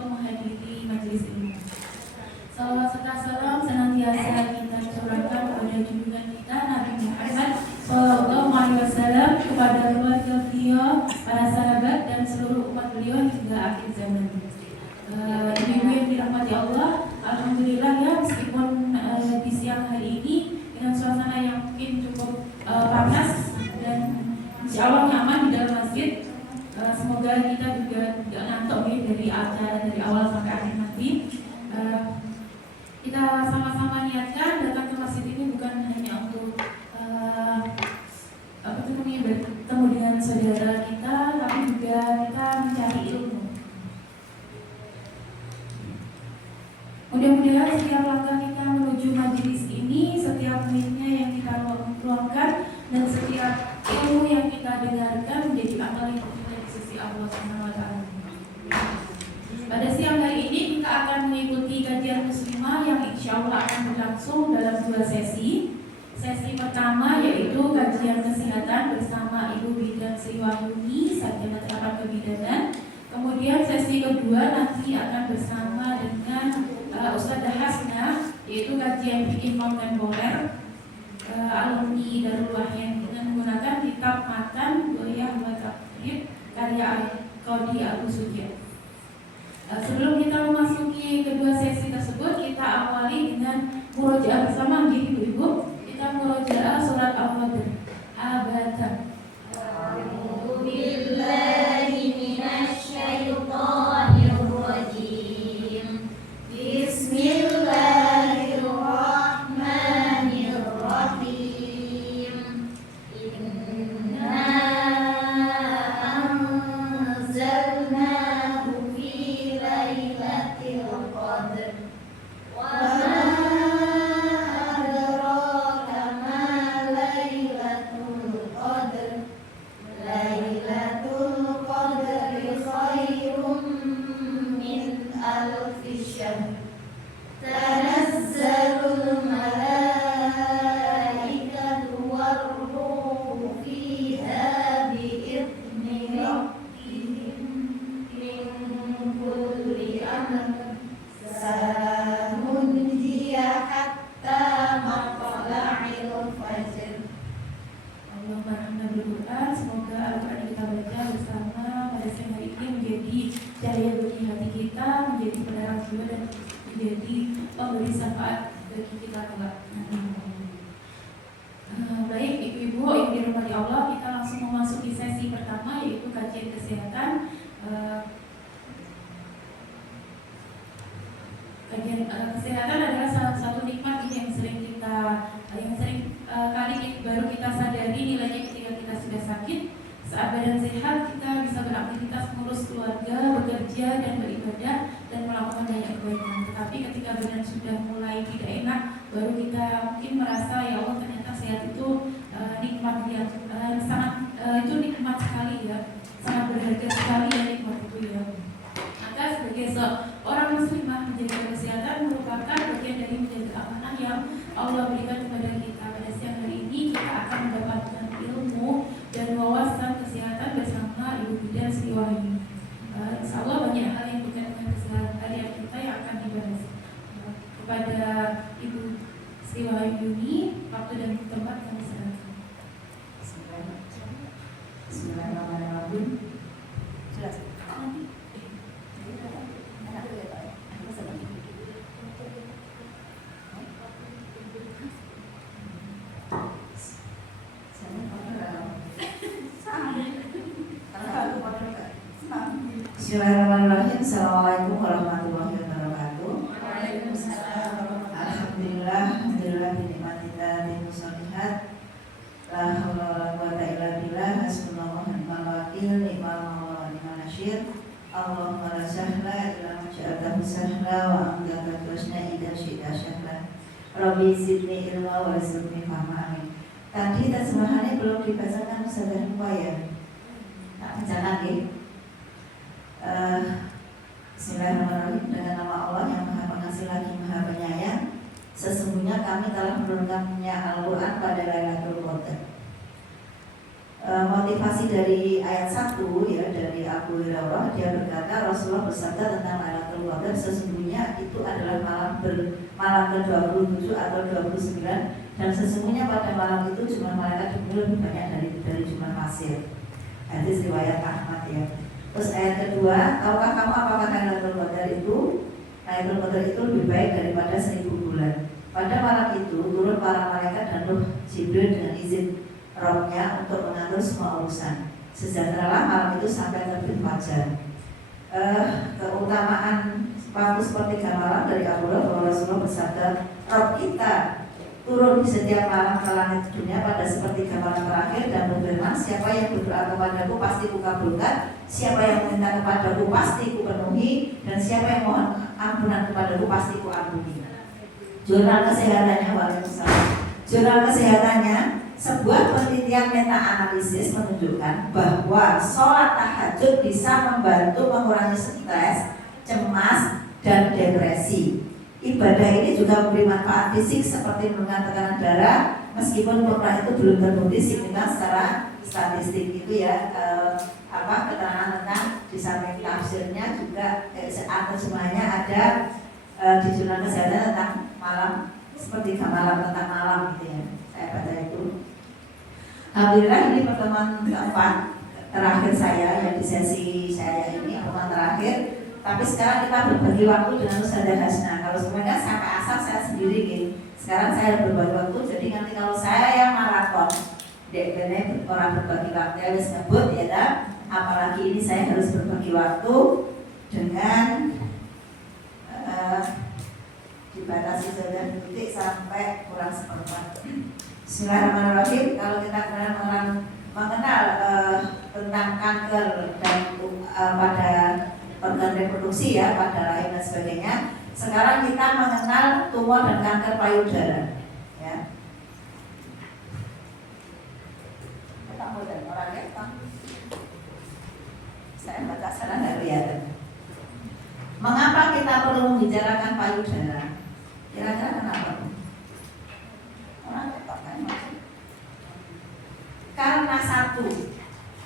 untuk menghadiri majelis ini. Salawat serta salam senantiasa kita curahkan kepada junjungan kita Nabi Muhammad SAW, kepada keluarga beliau, para sahabat dan seluruh umat beliau hingga akhir zaman. Ibu-ibu yang dirahmati Allah, alhamdulillah ya, meskipun di siang hari ini dengan suasana yang mungkin cukup panas dan insya Allah nyaman di dalam masjid. Semoga kita juga tidak ngantuk ya dari acara dari awal sampai akhir nanti. Kita sama-sama niatkan datang ke masjid ini bukan hanya untuk bertemu dengan saudara kita, tapi juga kita mencari ilmu. Mudah-mudahan setiap langkah kita menuju majelis ini, setiap menitnya yang kita luangkan dan setiap ilmu yang kita dengarkan menjadi amal yang di sisi Allah SWT. Pada siang hari ini kita akan mengikuti kajian muslimah yang insya Allah akan berlangsung dalam 2 sesi. Sesi pertama yaitu kajian kesehatan bersama Ibu Bidan Sri Wahyuni, Sarjana Terapan Kebidanan. Kemudian sesi kedua nanti akan bersama dengan Ustadzah Hasna, yaitu kajian fikih kontemporer alumni Darul Wahyan dengan menggunakan kitab Matan Goyah wa Taqrib karya Qadi Abu Sujat. Sebelum kita memasuki kedua sesi tersebut, kita awali dengan murojaah bersama ibu-ibu. Kita murojaah surat Al-Fajr. Abatan. A'udzu billahi minasy syaithanir rajim. Bismillahirrahmanirrahim. Inna anzalnahu fi lailatul qadr. Wa tanazzalul malaikatu war-ruhu fiha bi'izni rabbihim min kulli amr. Salamun hiya hatta matla'il fajr. Allahumma rahmana bil-Qur'an. Semoga Al-Quran kita baca bersama pada siang hari ini menjadi cahaya bagi hati kita, menjadi penerang jiwa dan menjadi pemberi syafaat bagi kita kelak. Baik ibu-ibu yang dirahmati Allah, kita langsung memasuki sesi pertama yaitu kajian kesehatan. Kajian kesehatan adalah salah satu nikmat yang sering kali baru kita sadari nilainya ketika kita sudah sakit. Saat badan sehat kita bisa beraktivitas mengurus keluarga, bekerja dan beribadah dan melakukan banyak kebaikan. Tetapi ketika badan sudah mulai tidak enak, baru kita mungkin merasa ya Allah ternyata sehat itu nikmat yang sangat itu nikmat sekali ya, sangat berharga sekali ya nikmat itu ya. Maka sebagai seorang muslimah menjaga kesehatan merupakan bagian dari menjaga amanah yang Allah berikan kepada kita. Pada siang hari ini kita akan mendapatkan ilmu dan wawasan kesehatan bersama Ibu Bidan Sri Wahyuni. Insya Allah banyak hal yang berkaitan dengan kesehatan kita yang akan dibahas. Kepada Ibu Sri Wahyuni, waktu dan tempat kami serahkan. Bismillahirrahmanirrahim. Jelas. Bismillahirrahmanirrahim. Assalamualaikum warahmatullahi wabarakatuh. Alhamdulillah, alhamdulillah binikmatillah bimusalihat. La haula wala quwata illa billah. Hasbunallahu wa ni'mal wakil, ni'mal mawla wa ni'mal nasyir. Allahumma la sahla illa ma ja'altahu sahla wa anta taj'alul idza syi'ta sahla. Rabbi zidni ilma wa rizqni fahma. Amin. Tadi terjemahannya belum dibacakan Ustazah Nuwaya. Tak mencatat ya. Bismillahirrahmanirrahim. Dengan nama Allah yang Maha Pengasih lagi Maha Penyayang. Sesungguhnya kami telah menurunkannya Al-Quran pada Lailatul Qadar. Motivasi dari ayat 1 ya, dari Abu Hurairah, dia berkata Rasulullah bersabda tentang Lailatul Qadar sesungguhnya itu adalah malam ke-27 atau 29, dan sesungguhnya pada malam itu jumlah malaikat Jibril lebih banyak dari jumlah pasir. Hadis riwayat Ahmad ya. Terus ayat kedua, tahukah kamu apakah Lailatul Qadar itu? Lailatul Qadar itu lebih baik daripada 1000 bulan. Pada malam itu turun para malaikat dan Ruh Jibril dengan izin Rabb-nya untuk mengatur semua urusan. Sejahteralah malam itu sampai terbit fajar. Keutamaan waktu sepertiga malam dari Abu Hurairah bahwa Rasulullah bersabda, Rabb kita turun di setiap malam ke langit dunia pada sepertiga malam terakhir dan berfirman, siapa yang berdoa kepadaku pasti kukabulkan, siapa yang meminta kepadaku pasti kupenuhi, dan siapa yang mohon ampunan kepadaku pasti kuampuni. Jurnal kesehatannya, waalaikumsalam. Jurnal kesehatannya, sebuah penelitian meta-analisis menunjukkan bahwa sholat tahajud bisa membantu mengurangi stres, cemas, dan depresi. Ibadah ini juga memberi manfaat fisik seperti menurunkan tekanan darah, meskipun pernah itu belum terbukti signifikan secara statistik itu ya. Keterangan tentang di samping tafsirnya juga terjemahannya ada di jurnal kesehatan tentang malam, seperti malam tentang malam gitu ya. Saya baca itu. Alhamdulillah ini pertemuan keempat terakhir saya yang di sesi saya ini, pertemuan terakhir. Tapi sekarang kita berbagi waktu dengan Ustazah Hasna. Kalau sebenarnya sampai asal saya sendiri gitu. Sekarang saya berbagi waktu, jadi nanti kalau saya yang maraton, dek orang berbagi waktu harus ngebut ya kan. Apalagi ini saya harus berbagi waktu dengan dibatasi saja detik sampai kurang seperempat. Bismillahirrahmanirrahim. Kalau kita mengenal tentang kanker dan pada organ reproduksi ya, pada rahim dan sebagainya. Sekarang kita mengenal tumor dan kanker payudara. Ya. Saya baca sana nggak kelihatan. Mengapa kita perlu membicarakan payudara? Kira-kira kenapa? Orang kan maksud. Karena satu,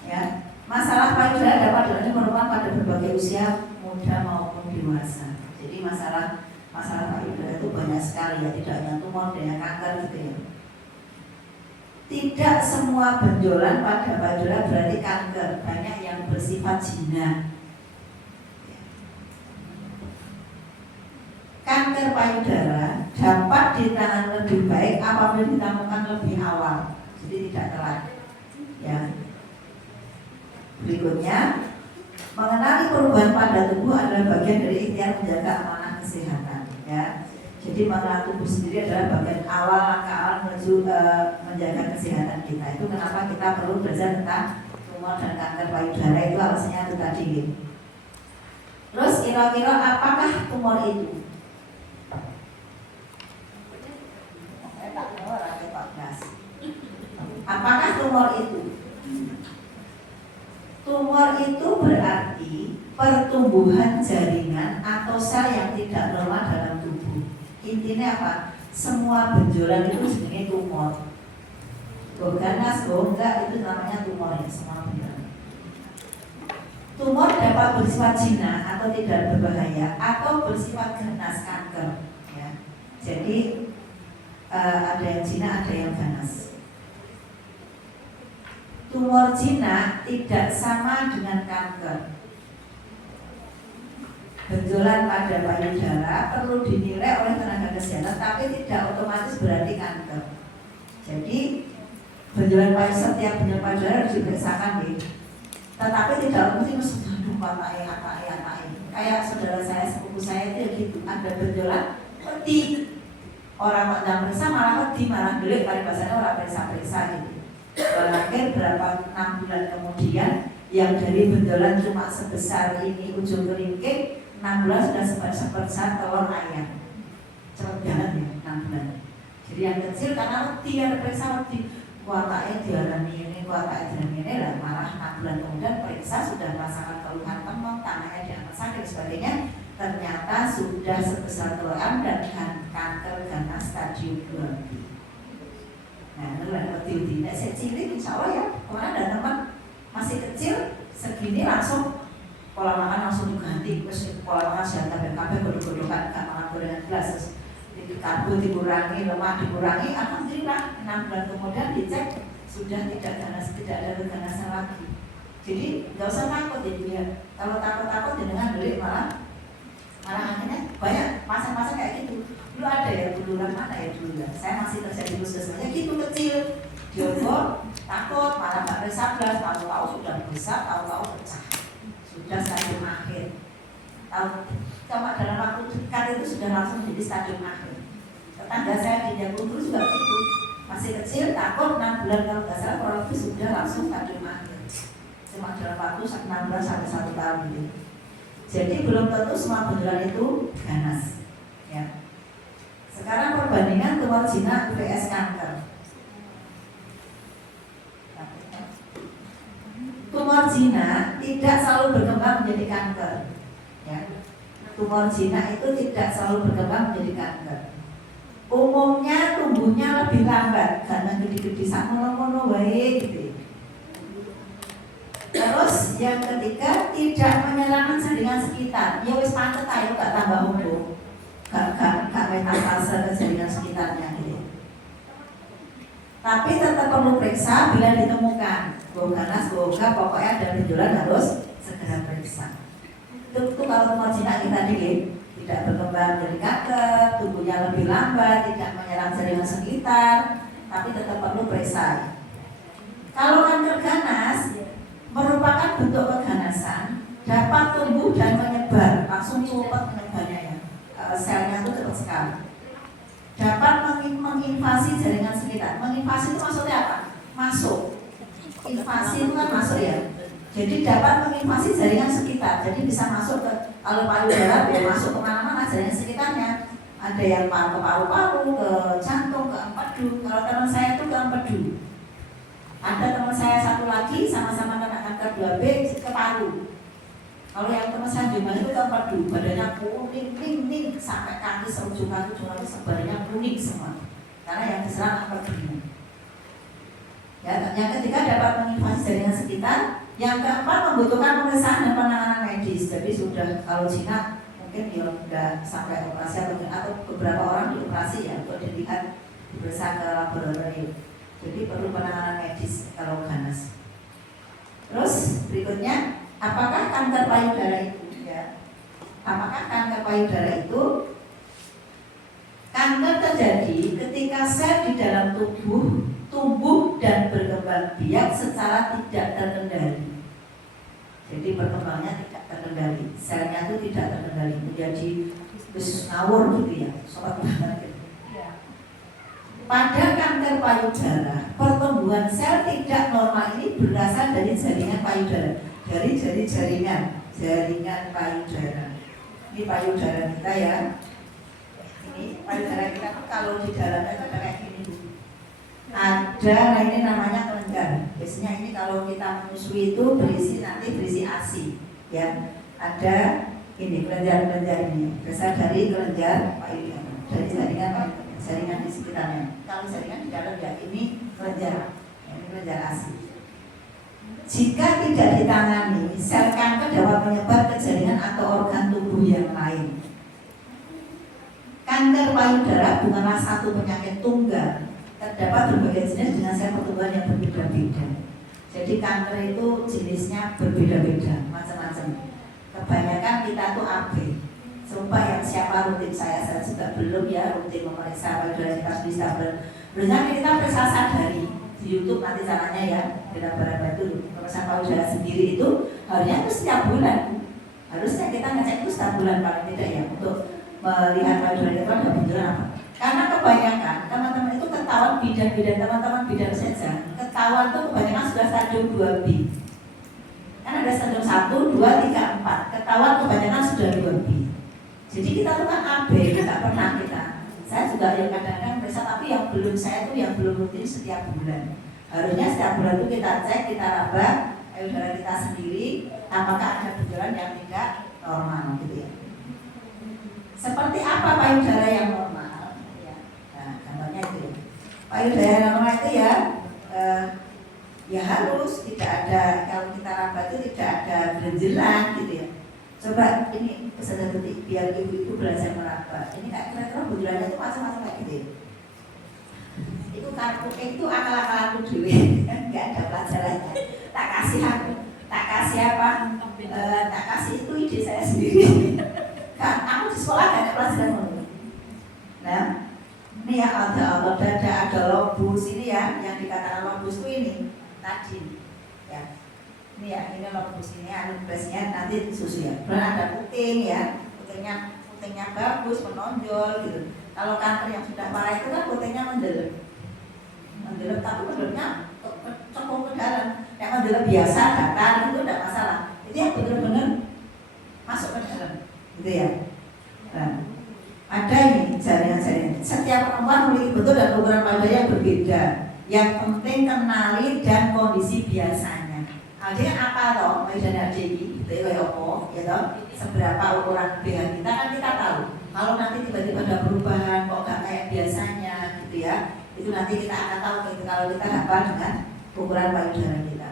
ya. Masalah payudara dapat merupakan pada berbagai usia muda maupun dewasa. Jadi masalah payudara itu banyak sekali ya, tidak hanya tumor, dengan kanker gitu ya. Tidak semua benjolan pada payudara berarti kanker, banyak yang bersifat jinak. Kanker payudara dapat ditangani lebih baik apabila ditemukan lebih awal, jadi tidak telat. Ya. Berikutnya, mengenali perubahan pada tubuh adalah bagian dari ikhtiar menjaga amanah kesehatan. Ya, jadi mengenal tubuh sendiri adalah bagian awal langkah awal menuju menjaga kesehatan kita. Itu kenapa kita perlu belajar tentang tumor dan kanker payudara, itu alasannya itu tadi. Terus kira-kira apakah tumor itu? Apakah tumor itu? Tumor itu berarti pertumbuhan jaringan atau sel yang tidak normal dalam tubuh. Intinya apa? Semua benjolan itu sebenarnya tumor. Ganas, enggak, itu namanya tumor ya, semua benjolan. Tumor dapat bersifat jinak atau tidak berbahaya, atau bersifat ganas, kanker. Ya. Jadi ada yang jinak, ada yang ganas. Tumor jinak tidak sama dengan kanker. Benjolan pada payudara perlu dinilai oleh tenaga kesehatan, tapi tidak otomatis berarti kanker. Jadi benjolan payudara, setiap benjolan payudara harus diperiksakan nih. Tetapi tidak mesti kayak saudara saya, sepupu saya itu gitu, ada benjolan peti. Orang yang periksa malah peti, malah delik, paling bahasanya orang periksa-periksa gitu. Terakhir berapa 6 bulan kemudian yang dari benjolan cuma sebesar ini ujung kelingking, 6 bulan sudah sebesar telur ayam. Cepat banget ya 6 bulan. Jadi yang kecil karena wedi, ada periksa wedi, kuatanya diarani ini, kuatanya diarani ini, dan malah 6 bulan kemudian periksa sudah merasakan keluhan temok, tangannya diangkat sakit dan sebagainya. Ternyata sudah sebesar telur ayam dan kanker ganas stadium 2. Nah, itu ada tidak saya cilik, insya Allah ya. Kemarin ada teman masih kecil segini langsung pola makan langsung diganti, terus pola makan sehat kabeh godhog-godhogan, gak makan gorengan gelas, terus karbo dikurangi, lemak dikurangi, alhamdulillah 6 bulan kemudian dicek sudah tidak ada keganasan lagi. Jadi nggak usah takut ya, kalau takut dengan beli malah akhirnya banyak pasang-pasang kayak gitu. Dulu ada ya, duluan mana ya dulu ya, saya masih kerja di puskesmas gitu kecil, Diogo takut malah nggak bisa belas, tahu-tahu sudah besar, tahu-tahu pecah, sudah stadium akhir. Tahu cuma dalam waktu dekat itu sudah langsung jadi stadium akhir. Tetangga saya di Jawa dulu juga gitu, masih kecil takut 6 bulan kalau nggak salah kurang lebih sudah langsung stadium akhir. Cuma dalam waktu 6 bulan sampai 1 tahun gitu. Jadi belum tentu semua benjolan itu ganas. Ya. Sekarang perbandingan tumor jinak vs kanker. Tumor jinak tidak selalu berkembang menjadi kanker. Ya. Tumor jinak itu tidak selalu berkembang menjadi kanker. Umumnya tumbuhnya lebih lambat karena gede-gede sakmono-mono wae gitu. Terus yang ketiga tidak menyerang jaringan sekitar. Ya wis pancet ayo gak tambah umur. Gak metastase ke jaringan sekitarnya gitu. Tapi tetap perlu periksa bila ditemukan. Ganas, pokoknya ada benjolan harus segera periksa. Itu kalau tumor jinak kita dikit tidak berkembang jadi kanker, tubuhnya lebih lambat, tidak menyerang jaringan sekitar, tapi tetap perlu periksa. Kalau kanker ganas merupakan bentuk keganasan, dapat tumbuh dan menyebar, langsung cepat menyebarnya ya, selnya itu cepat sekali. Dapat menginvasi jaringan sekitar. Menginvasi itu maksudnya apa? Masuk. Invasi itu kan masuk ya. Jadi dapat menginvasi jaringan sekitar. Jadi bisa masuk ke, kalau payudara ya masuk kemana-mana jaringan sekitarnya. Ada yang ke paru-paru, ke jantung, ke empedu. Kalau teman saya itu ke empedu. Ada teman saya satu lagi sama-sama kena kanker 2B ke paru. Kalau yang teman saya juga itu ke empedu, badannya kuning sampai kaki ujung kaki sebenarnya kuning semua. Karena yang diserang empedu. Ya, yang ketiga dapat menginvasi jaringan sekitar. Yang keempat membutuhkan pemeriksaan dan penanganan medis. Jadi sudah kalau jinak mungkin ya sudah sampai operasi atau beberapa orang dioperasi ya untuk dilihat diperiksa ke laboratorium. Jadi perlu penanganan medis kalau ganas. Terus berikutnya, apakah kanker payudara itu? Ya, apakah kanker payudara itu? Kanker terjadi ketika sel di dalam tubuh tumbuh dan berkembang biak secara tidak terkendali. Jadi perkembangannya tidak terkendali, selnya itu tidak terkendali, menjadi ngawur gitu ya, sobat banget gitu. Pada kanker payudara, pertumbuhan sel tidak normal ini berasal dari jaringan payudara, dari jaringan payudara. Ini payudara kita ya. Ini payudara kita tuh kalau di dalamnya itu kayak gini. Ada, ini namanya kelenjar. Biasanya ini kalau kita menyusui itu berisi ASI, ya. Ada ini kelenjar ini berasal dari kelenjar payudara, dari jaringan di sekitarnya. Kalau jaringan di dalam ya ini kelenjar ASI. Jika tidak ditangani, sel kanker dapat menyebar ke jaringan atau organ tubuh yang lain. Kanker payudara bukanlah satu penyakit tunggal. Terdapat berbagai jenis dengan sel pertumbuhan yang berbeda-beda. Jadi kanker itu jenisnya berbeda-beda, macam-macam. Kebanyakan kita tuh AB. Sumpah yang siapa rutin saya juga belum ya rutin memeriksa payudara kita bisa berusaha kita periksa sadari di YouTube nanti caranya ya kita batu pemeriksa payudara sendiri itu harusnya itu setiap bulan. Harusnya kita ngecek itu setiap bulan paling tidak ya untuk melihat payudara kita ada benjolan apa. Karena kebanyakan teman-teman itu ketahuan bidan teman-teman bidan saja ketahuan itu kebanyakan sudah stadium 2B. Kan ada stadium 1, 2, 3, 4 ketahuan kebanyakan sudah 2B. Jadi kita tuh kan AB, tidak pernah kita. Saya juga yang kadang-kadang periksa tapi yang belum saya itu yang belum rutin setiap bulan. Harusnya setiap bulan itu kita cek, kita raba payudara kita sendiri apakah ada benjolan yang tidak normal gitu ya. Seperti apa payudara yang normal? Contohnya itu ya. Payudara normal itu ya harus tidak ada, kalau kita raba itu tidak ada benjolan gitu ya. Coba ini pesan detik biar ibu-ibu belajar meraba. Ini kayak kira-kira benjolannya itu macam-macam kayak gitu. Itu kartu itu akal-akalanku dulu, nggak ada pelajarannya. Tak kasih apa? Tak kasih itu ide saya sendiri. Kan aku di sekolah nggak ada pelajaran. Nah, ini ya ada lobus ini ya, yang dikatakan lobus itu ini tadi. Ya, ini ya, ini lobus ini anudesnya nanti susu ya. Kemudian ada puting ya, putingnya bagus, menonjol gitu. Kalau kanker yang sudah parah itu kan putingnya mendelep, tapi mendelepnya cokong ke dalam. Yang mendelep biasa datar itu tidak masalah. Itu yang benar-benar masuk ke dalam, gitu ya. Nah, ada ini jaringan-jaringan. Setiap perempuan memiliki bentuk dan ukuran payudara yang berbeda. Yang penting kenali dan kondisi biasanya. Artinya apa toh? Payudara jadi, itu kayak apa? Ya toh? Seberapa ukuran BH kita kan kita tahu. Kalau nanti tiba-tiba ada perubahan, kok nggak kayak biasanya, gitu ya? Itu nanti kita akan tahu gitu, kalau kita hafal dengan ukuran payudara kita.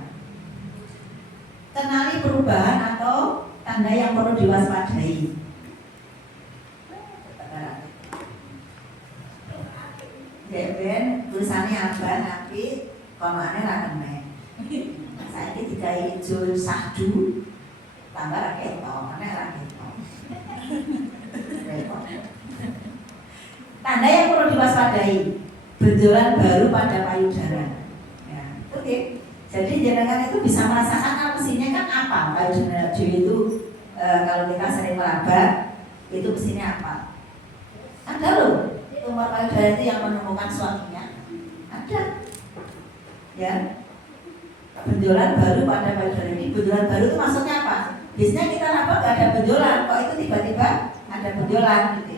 Kenali perubahan atau tanda yang perlu diwaspadai. Ben tulisannya apa tapi komannya rakemek. Saya ini tiga hijau sahdu tambah raketo, mana raketo. Tanda yang perlu diwaspadai, benjolan baru pada payudara. Ya, oke. Jadi jenengan itu bisa merasakan mesinnya kan apa? Payudara itu kalau kita sering meraba itu mesinnya apa? Ada loh. Tumor payudara itu yang menemukan suaminya ada, ya. Benjolan baru pada payudara ini. Benjolan baru itu maksudnya apa? Biasanya kita raba nggak ada benjolan, kok itu tiba-tiba ada benjolan gitu.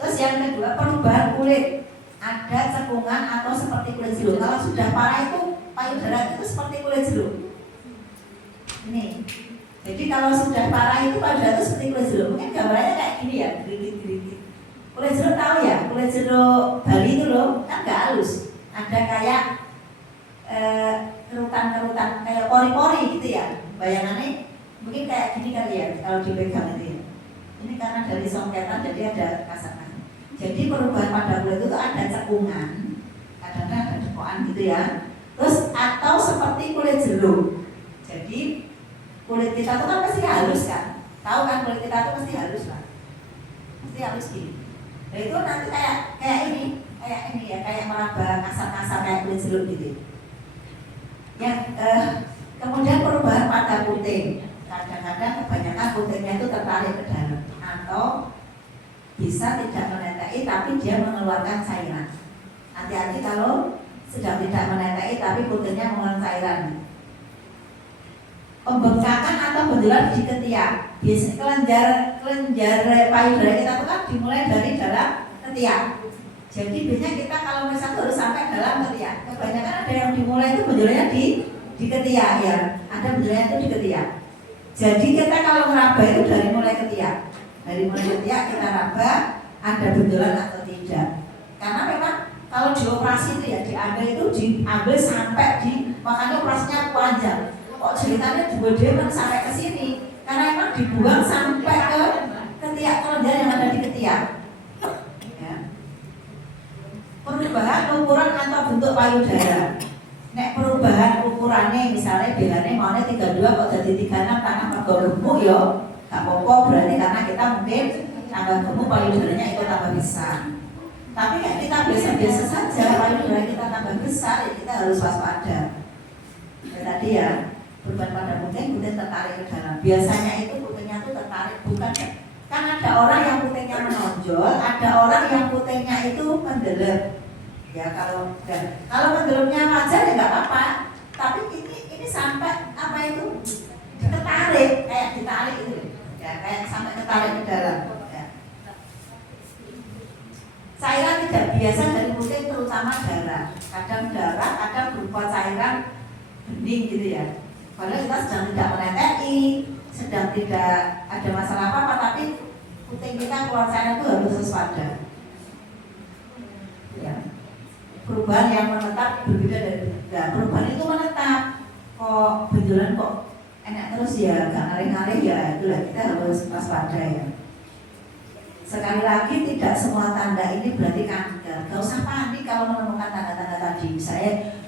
Terus yang kedua perubahan kulit, ada cekungan atau seperti kulit jeruk. Kalau sudah parah itu payudara itu seperti kulit jeruk. Ini. Jadi kalau sudah parah itu payudara itu seperti kulit jeruk. Mungkin gambarnya kayak gini ya, gerigit-gerigit. Kulit jeruk tahu ya, kulit jeruk Bali itu loh, kan gak halus. Ada kayak kerutan-kerutan, kayak pori-pori gitu ya. Bayangannya mungkin kayak gini kali ya, kalau dipegang itu ya. Ini karena dari songketan jadi ada kasar-kasar. Jadi perubahan pada kulit itu ada cekungan, kadang-kadang ada cekokan gitu ya. Terus atau seperti kulit jeruk. Jadi kulit kita itu kan pasti halus kan. Tahu kan kulit kita itu pasti halus lah. Pasti halus gini. Nah itu nanti kayak ini ya, kayak meraba kasar-kasar kayak kulit jeruk gitu. Yang kemudian perubahan pada puting. Kadang-kadang kebanyakan putingnya itu tertarik ke dalam atau bisa tidak menetei tapi dia mengeluarkan cairan. Hati-hati kalau sedang tidak menetei tapi putingnya mengeluarkan cairan. Pembengkakan atau benjolan di ketiak. Biasanya kelenjar payudara kita itu kan dimulai dari dalam ketiak. Jadi biasanya kita kalau misalnya harus sampai dalam ketiak. Kebanyakan ada yang dimulai itu benjolannya di ketiak ya. Ada benjolannya itu di ketiak. Jadi kita kalau meraba itu dari mulai ketiak. Dari mulai ketiak kita raba ada benjolan atau tidak. Karena memang kalau dioperasi itu ya diambil sampai di, makanya operasinya panjang. Kok ceritanya juga sampai ke sini karena emang dibuang sampai ke ketiak kelenjar yang ada di ketiak. Ya. Perubahan ukuran atau bentuk payudara. Nek perubahan ukurannya misalnya bilangnya maunya 32 kok jadi 36 karena mergo gemuk ya, gak apa-apa berarti karena kita mungkin tambah gemuk payudaranya itu tambah besar. Tapi kayak kita biasa-biasa saja payudara kita tambah besar ya kita harus waspada. Ya, tadi ya. Perubahan pada puting tertarik ke dalam. Biasanya itu putingnya itu tertarik bukan kan ada orang yang putingnya menonjol, ada orang yang putingnya itu mendelep. Ya kalau mendelepnya wajar ya nggak apa-apa. Tapi ini sampai apa itu tertarik kayak ditarik itu, ya kayak sampai tertarik ke dalam. Ya. Cairan tidak biasa dari puting terutama darah. Kadang darah, kadang berupa cairan bening gitu ya. Padahal kita sedang tidak menetei, sedang tidak ada masalah apa-apa, tapi puting kita keluar cairan itu harus waspada. Ya. Perubahan yang menetap berbeda dari perubahan itu menetap. Kok benjolan kok enak terus ya, gak ngalih-ngalih ya, itulah kita harus waspada ya. Sekali lagi tidak semua tanda ini berarti kanker. Gak usah panik kalau menemukan tanda-tanda tadi. Misalnya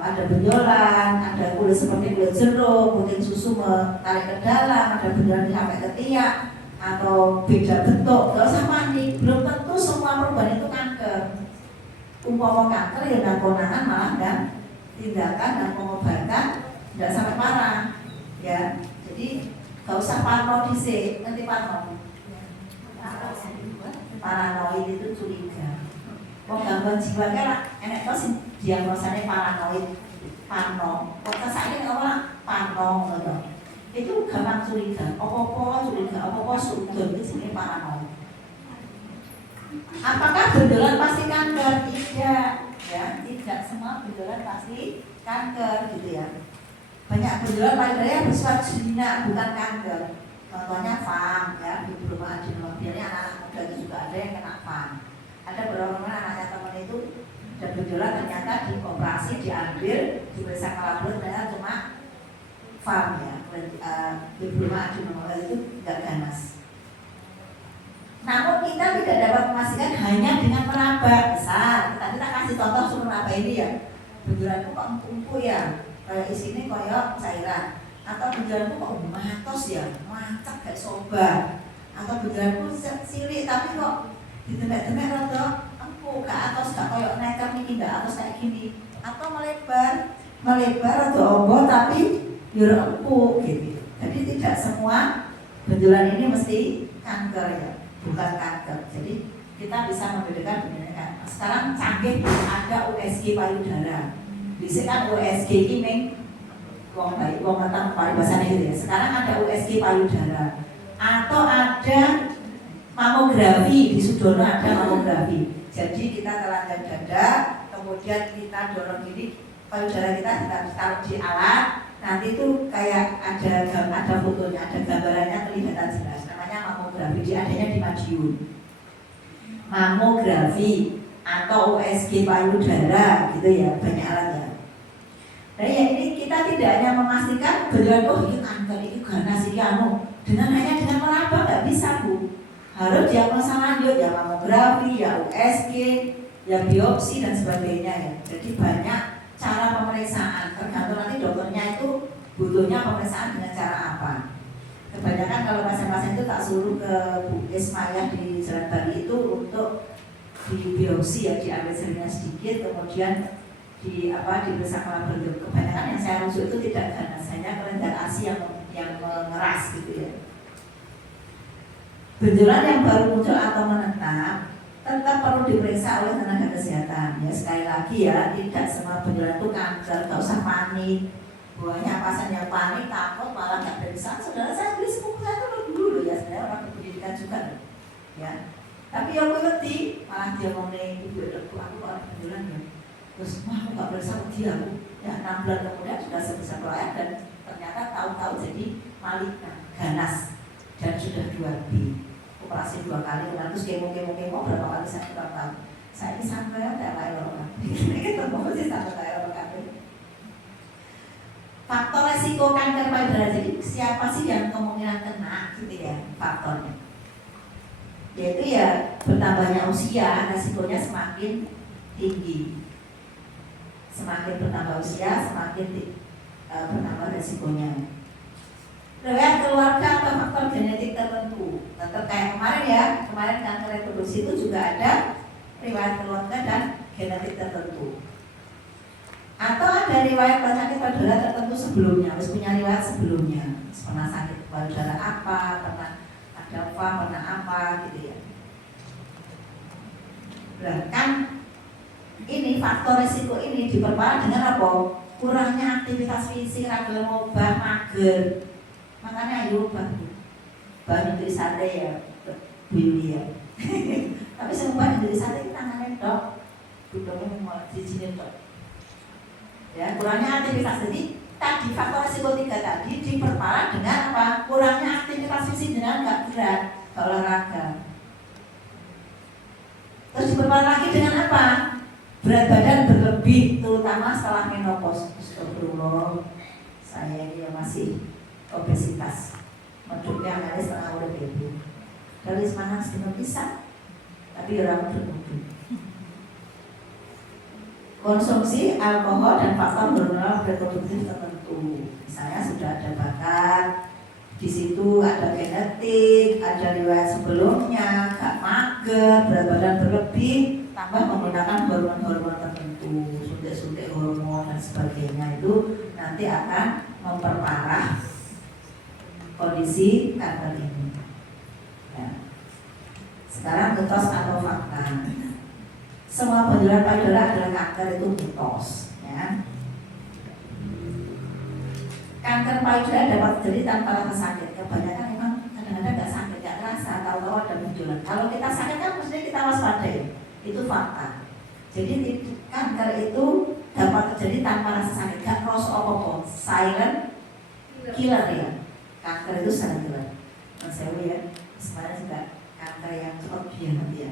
ada benjolan, ada kulit seperti kulit jeruk, puting susu tarik ke dalam, ada benjolan sampai ke tiak, atau beda bentuk. Gak usah panik. Belum tentu semua perubahan itu kanker. Umpama kanker ya dan konangan malah dan tindakan dan pengobatan tidak sampai parah. Ya, jadi gak usah parno dhisik, nanti parno. Paranoid itu curiga. Wong gangguan jiwa kan enek to sing diagnosane paranoid, parno. Kok kesane ora parno ngono. Itu gampang curiga. Apa-apa curiga, apa-apa sudut itu jenenge paranoid. Apakah benjolan pasti kanker? Tidak, ya. Tidak semua benjolan pasti kanker gitu ya. Banyak benjolan pada bersifat jinak bukan kanker. Contohnya FAM ya, diploma adenovirusnya anak-anak muda itu juga ada yang kena FAM. Ada beberapa anaknya teman itu dan benjolan ternyata dioperasi, diambil, diperiksa ke laboratorium ternyata cuma FAM ya, diploma adenovirus itu tidak ganas. Namun kita tidak dapat memastikan hanya dengan meraba besar. Kita kasih contoh suruh meraba ini ya, benjolanku kok empuk-empuk ya, kayak isinya koyok cairan. Atau benjolanku kok matos ya, macet kayak soba. Atau benjolanku cilik tapi kok ditemek-temek rada empuk, ke atas gak koyok neker nih, gak atas kayak gini. Atau melebar rada ombo tapi yur empuk gitu. Jadi tidak semua benjolan ini mesti kanker ya, bukan kanker. Jadi kita bisa membedakan benjolan. Sekarang canggih ada USG payudara. Bisa kan USG ini wong baik, wong matang bahasanya gitu ya. Sekarang ada USG payudara atau ada mamografi, di Sudono ada mamografi. Jadi kita telanjang dada, kemudian kita dorong gini, payudara kita ditaruh di alat, nanti itu kayak ada fotonya, ada gambarannya kelihatan jelas. Namanya mamografi, adanya di Madiun. Mamografi atau USG payudara gitu ya, banyak alatnya. Nah ya ini kita tidak hanya memastikan benjolan ini kanker, ini ganas, ini dengan meraba nggak bisa Bu. Harus diagnosa lanjut ya mamografi, ya USG, ya biopsi dan sebagainya ya. Jadi banyak cara pemeriksaan, tergantung nanti dokternya itu butuhnya pemeriksaan dengan cara apa. Kebanyakan kalau pasien-pasien itu tak suruh ke Bu Ismaya di Jalan Bali itu untuk di biopsi ya, diambil seringnya sedikit, kemudian diperiksa ke laboratorium. Kebanyakan yang saya rujuk itu tidak ganas, hanya kelenjar ASI yang mengeras gitu ya. Benjolan yang baru muncul atau menetap tetap perlu diperiksa oleh tenaga kesehatan. Ya sekali lagi ya, tidak semua benjolan itu kanker, gak usah panik. Banyak pasien yang panik, takut malah gak periksa. Saudara saya beli sepupu saya itu dulu ya, sebenarnya orang berpendidikan juga ya. Tapi yang ngerti malah dia ngomongin ibu aku orang benjolan ya. Terus wah aku gak periksa dia aku. Ya 6 bulan kemudian sudah sebesar proyek dan ternyata tahu-tahu jadi malignan, ganas dan sudah 2B. Operasi 2 kali, terus kemo berapa kali saya kurang tahu. Saya ini sampai ada orang ketemu sih sampai orang. Faktor resiko kanker payudara, jadi siapa sih yang kemungkinan kena gitu ya faktornya. Yaitu ya bertambahnya usia, resikonya semakin tinggi. Semakin bertambah usia, semakin bertambah resikonya. Riwayat keluarga atau faktor genetik tertentu. Tetap kayak kemarin kanker reproduksi itu juga ada riwayat keluarga dan genetik tertentu. Atau ada riwayat penyakit payudara tertentu sebelumnya, harus punya riwayat sebelumnya. Pernah sakit payudara apa, pernah ada apa, pernah apa gitu ya. Bahkan ini faktor risiko ini diperparah dengan apa? Kurangnya aktivitas fisik, ragil ngobah, mager. Makanya ayo banyak dari sate ya, beli ya. Tapi semua dari sate kita tangannya dok, budoknya mau di sini dok. Ya kurangnya aktivitas, jadi tadi faktor risiko 3 tadi diperparah dengan apa? Kurangnya aktivitas fisik dengan nggak gerak, nggak olahraga. Terus diperparah lagi dengan apa? Berat badan berlebih, terutama setelah menopause. Astagfirullah, saya ini masih obesitas. Meduknya ada setengah oleh ibu. Dari semangat sedang bisa, tapi orang bermutu. Konsumsi alkohol dan faktor hormonal reproduktif tertentu. Misalnya sudah ada bakat, di situ ada genetik, ada riwayat sebelumnya, gak mager, berat badan berlebih, tambah menggunakan hormon-hormon tertentu, suntik-suntik hormon dan sebagainya, itu nanti akan memperparah kondisi kanker ini. Ya. Sekarang mitos atau fakta. Semua benjolan payudara adalah kanker, itu mitos. Ya. Kanker payudara dapat terjadi tanpa rasa sakit. Kebanyakan memang kadang-kadang nggak sakit, nggak terasa, tahu-tahu ada benjolan. Kalau kita sakit kan mesti kita waspadai. Itu fakta. Jadi kanker itu dapat terjadi tanpa rasa sakit, nggak kroso apa-apa, silent killer ya. Kanker itu silent killer. Mas Sewu ya, sebenarnya juga kanker yang cepat biar ya.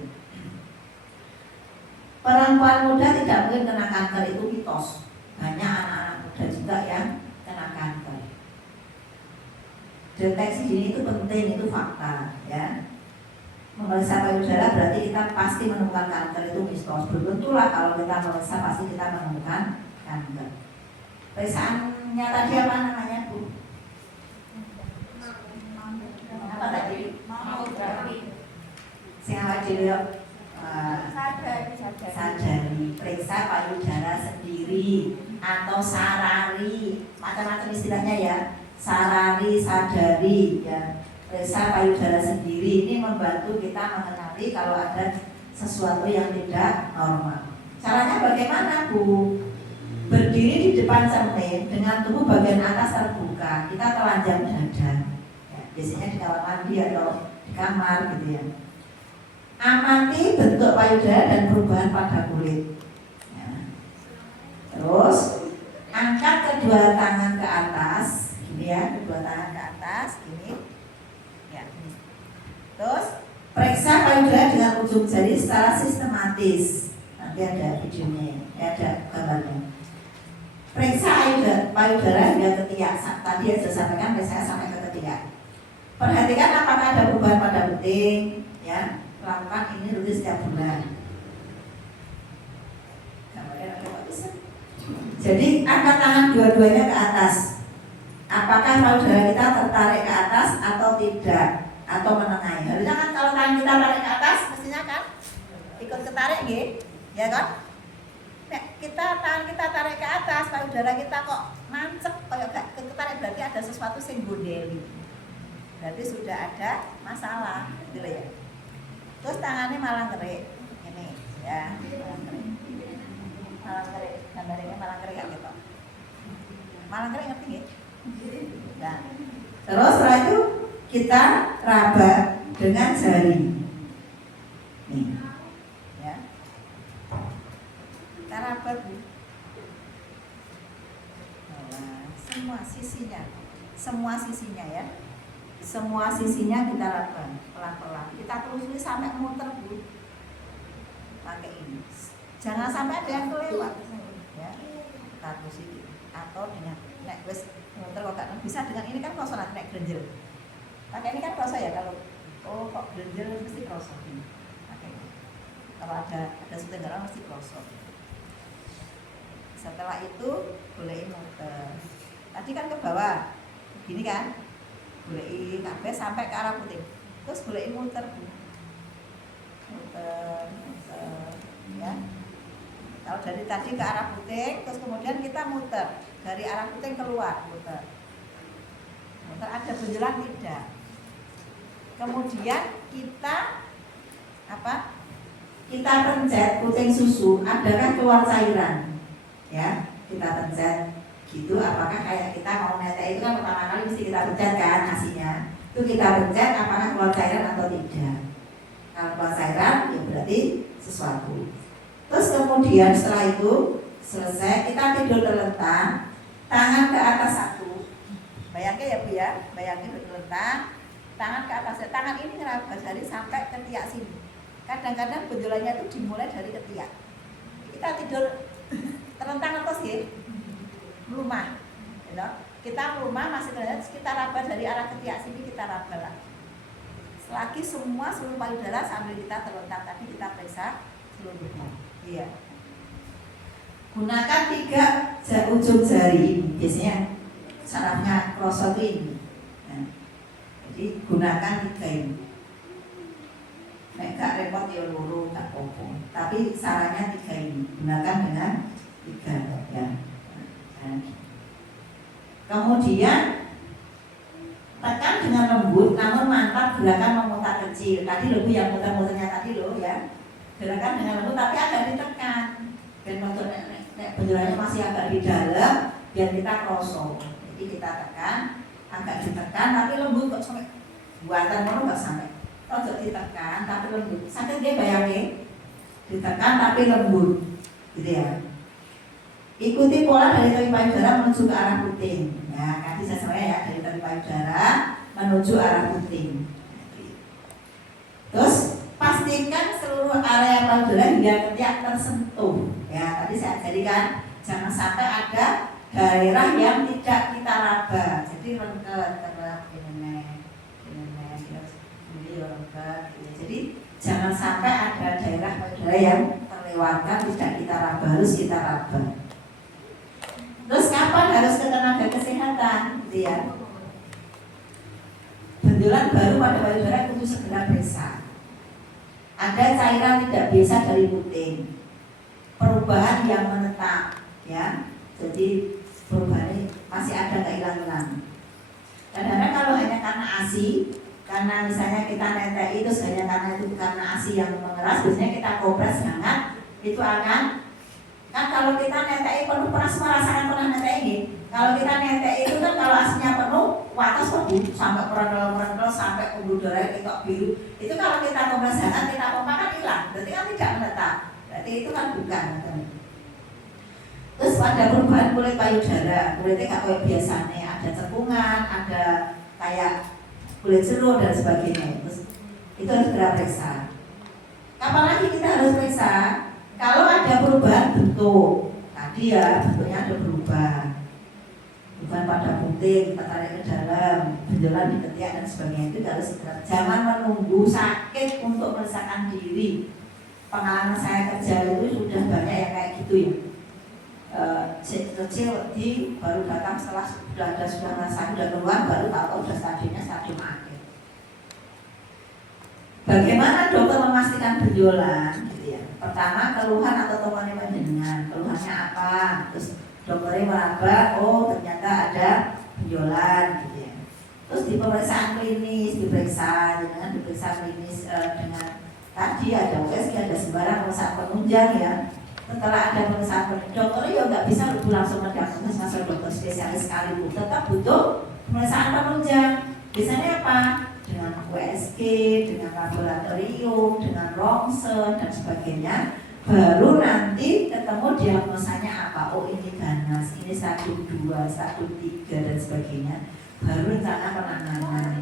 Perempuan muda tidak mungkin kena kanker, itu mitos. Banyak anak-anak muda juga yang kena kanker. Deteksi dini itu penting, itu fakta ya. Memeriksa payudara berarti kita pasti menemukan kanker, itu mitos. Belum tentulah kalau kita memeriksa pasti kita menemukan kanker. Periksaannya tadi apa namanya Bu? Apa tadi? Mamografi. Siapa dulu? Sadari, periksa payudara sendiri atau sarari, macam-macam istilahnya ya. Sarari, sadari ya. Periksa payudara sendiri, ini membantu kita mengenali kalau ada sesuatu yang tidak normal. Caranya bagaimana Bu? Berdiri di depan cermin dengan tubuh bagian atas terbuka, kita telanjang dada ya, biasanya di kamar mandi atau di kamar gitu ya. Amati bentuk payudara dan perubahan pada kulit ya. Terus angkat kedua tangan ke atas gini ya, kedua tangan ke atas gini ya. Terus periksa payudara dengan ujung jari secara sistematis. Nanti ada videonya ya, ada gambarnya. Periksa payudara hingga ketiak. Tadi saya sampaikan periksa sampai ke ketiak. Perhatikan apakah ada perubahan pada puting ya. Lakukan ini rutin setiap bulan. Jadi angkat tangan dua-duanya ke atas. Apakah payudara kita tertarik ke atas atau tidak, atau menengahi? Harusnya kan kalau tangan kita tarik ke atas, mestinya kan ikut ketarik, gitu, ya kan? Nah, tangan kita tarik ke atas, payudara kita kok mancep, kayak gak ketarik, berarti ada sesuatu yang bondel. Berarti sudah ada masalah, gitu ya. Terus tangannya malah ngerik, ini ya, malah ngerik, gambarnya malah ngerik kayak gitu. Malah ngerik ngerti nggih? Nah, terus setelah itu kita raba dengan jari, nih, ya, kita raba Bu. Nah, semua sisinya ya. Semua sisinya kita raba pelan-pelan. Kita telusuri sampai muter Bu. Pakai ini. Jangan sampai ada yang kelewat. Ya. Kita telusuri atau dengan nek wis muter kok gak bisa dengan ini kan kroso nek grenjel. Pakai ini kan kroso ya, kalau kok grenjel mesti kroso ini. Pakai ini. Kalau ada setengah mesti kroso. Setelah itu bolehin muter. Tadi kan ke bawah. Gini kan? Bolehin kabeh sampai ke arah puting. Terus bolehin muter Bu. Muter ya. Kalau dari tadi ke arah puting, terus kemudian kita muter dari arah puting keluar, muter. Muter ada benjolan tidak. Kemudian kita apa? Kita pencet puting susu, adakah keluar cairan? Ya, kita pencet gitu, apakah kayak kita mau netek itu kan pertama kali mesti kita pencet kan nasinya. Itu kita pencet apakah keluar cairan atau tidak. Kalau keluar cairan ya berarti sesuatu. Terus kemudian setelah itu selesai, kita tidur terlentang, tangan ke atas satu. Bayangin ya Bu ya, bayangin terlentang, tangan ke atas. Tangan ini ngeraba jari sampai ketiak sini. Kadang-kadang benjolannya itu dimulai dari ketiak. Kita tidur terlentang atas ya, melumah, gitu. Kita rumah masih derajat, kita raba dari arah ketiak sini, kita raba lagi. Selagi semua seluruh payudara sambil kita terlentang, tadi kita periksa seluruhnya. Iya. Gunakan 3 ujung jari ini. Biasanya sarafnya krosot ini. Nah, jadi gunakan 3 ini. Nek gak repot ya loro gak apa-apa. Tapi sarannya 3 ini. Gunakan dengan 3 ya. Nah. Kemudian tekan dengan lembut, namun mantap gerakan memutar kecil. Tadi loh Bu, yang muter-muternya tadi loh ya. Gerakan dengan lembut tapi agak ditekan. Dan untuk nek benjolannya masih agak di dalam, biar kita kroso. Jadi kita tekan, agak ditekan tapi lembut kok sampai buatan ngono gak sampai. Ojo ditekan tapi lembut. Sakit dia bayangin. Ditekan tapi lembut. Gitu ya. Ikuti pola dari tepi payudara menuju ke arah puting. Ya, kaki saya ya dari tepi payudara menuju arah puting. Terus pastikan seluruh area payudara hingga ketiak tersentuh. Ya, tadi saya ajarikan jangan sampai ada daerah yang tidak kita raba. Jadi lengket terus ini lengket. Jadi jangan sampai ada daerah payudara yang terlewatkan tidak kita raba, harus kita raba. Terus kapan harus ke tenaga kesehatan, gitu ya? Benjolan baru pada payudara kudu segera periksa. Ada cairan tidak biasa dari puting, perubahan yang menetap, ya. Jadi perubahannya masih ada kehilangan. Kadang-kadang kalau hanya karena ASI, karena misalnya kita netek itu hanya karena ASI yang mengeras, biasanya kita kompres hangat, itu akan kan kalau kita netek penuh, pernah merasakan pernah netek ini. Kalau kita netek itu kan kalau aslinya penuh, watas kok sampai perondol sampai pembuluh darah kita biru. Itu kalau kita kompres hangat, kita pompa kan hilang. Berarti kan tidak menetap. Berarti itu kan bukan. Terus pada perubahan kulit payudara, kulitnya nggak kayak biasanya, ada cekungan, ada kayak kulit jeruk dan sebagainya. Terus itu harus segera periksa. Kapan lagi kita harus periksa? Kalau ada perubahan bentuk, tadi ya bentuknya ada berubah, bukan pada puting, kita tarik ke dalam, benjolan di ketiak dan sebagainya, itu harus segera. Jangan menunggu sakit untuk meresahkan diri. Pengalaman saya kerja itu sudah banyak yang kayak gitu ya. Kecil di baru datang setelah sudah merasa sudah keluar, baru tahu sudah stadium akhir. Bagaimana dokter memastikan benjolan? Pertama, keluhan atau temuan panjenengan, keluhannya apa? Terus dokternya meraba, oh ternyata ada benjolan, gitu ya. Terus di pemeriksaan klinis diperiksa, dengan diperiksa klinis dengan tadi ada USG, ada sembarang pemeriksaan penunjang ya. Setelah ada pemeriksaan penunjang, dokternya ya nggak bisa langsung mendiagnosis masalah dokter spesialis sekalipun, tetap butuh pemeriksaan penunjang. Biasanya apa? Dengan USG, dengan laboratorium, dengan rongsen dan sebagainya, baru nanti ketemu diagnosanya apa. Oh ini ganas, ini stadium 2, stadium 3 dan sebagainya. Baru rencana penanganan.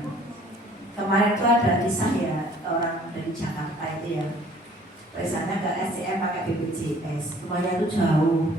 Kemarin itu ada kisah ya, orang dari Jakarta itu ya, periksanya ke SCM pakai BPJS, rumahnya itu jauh.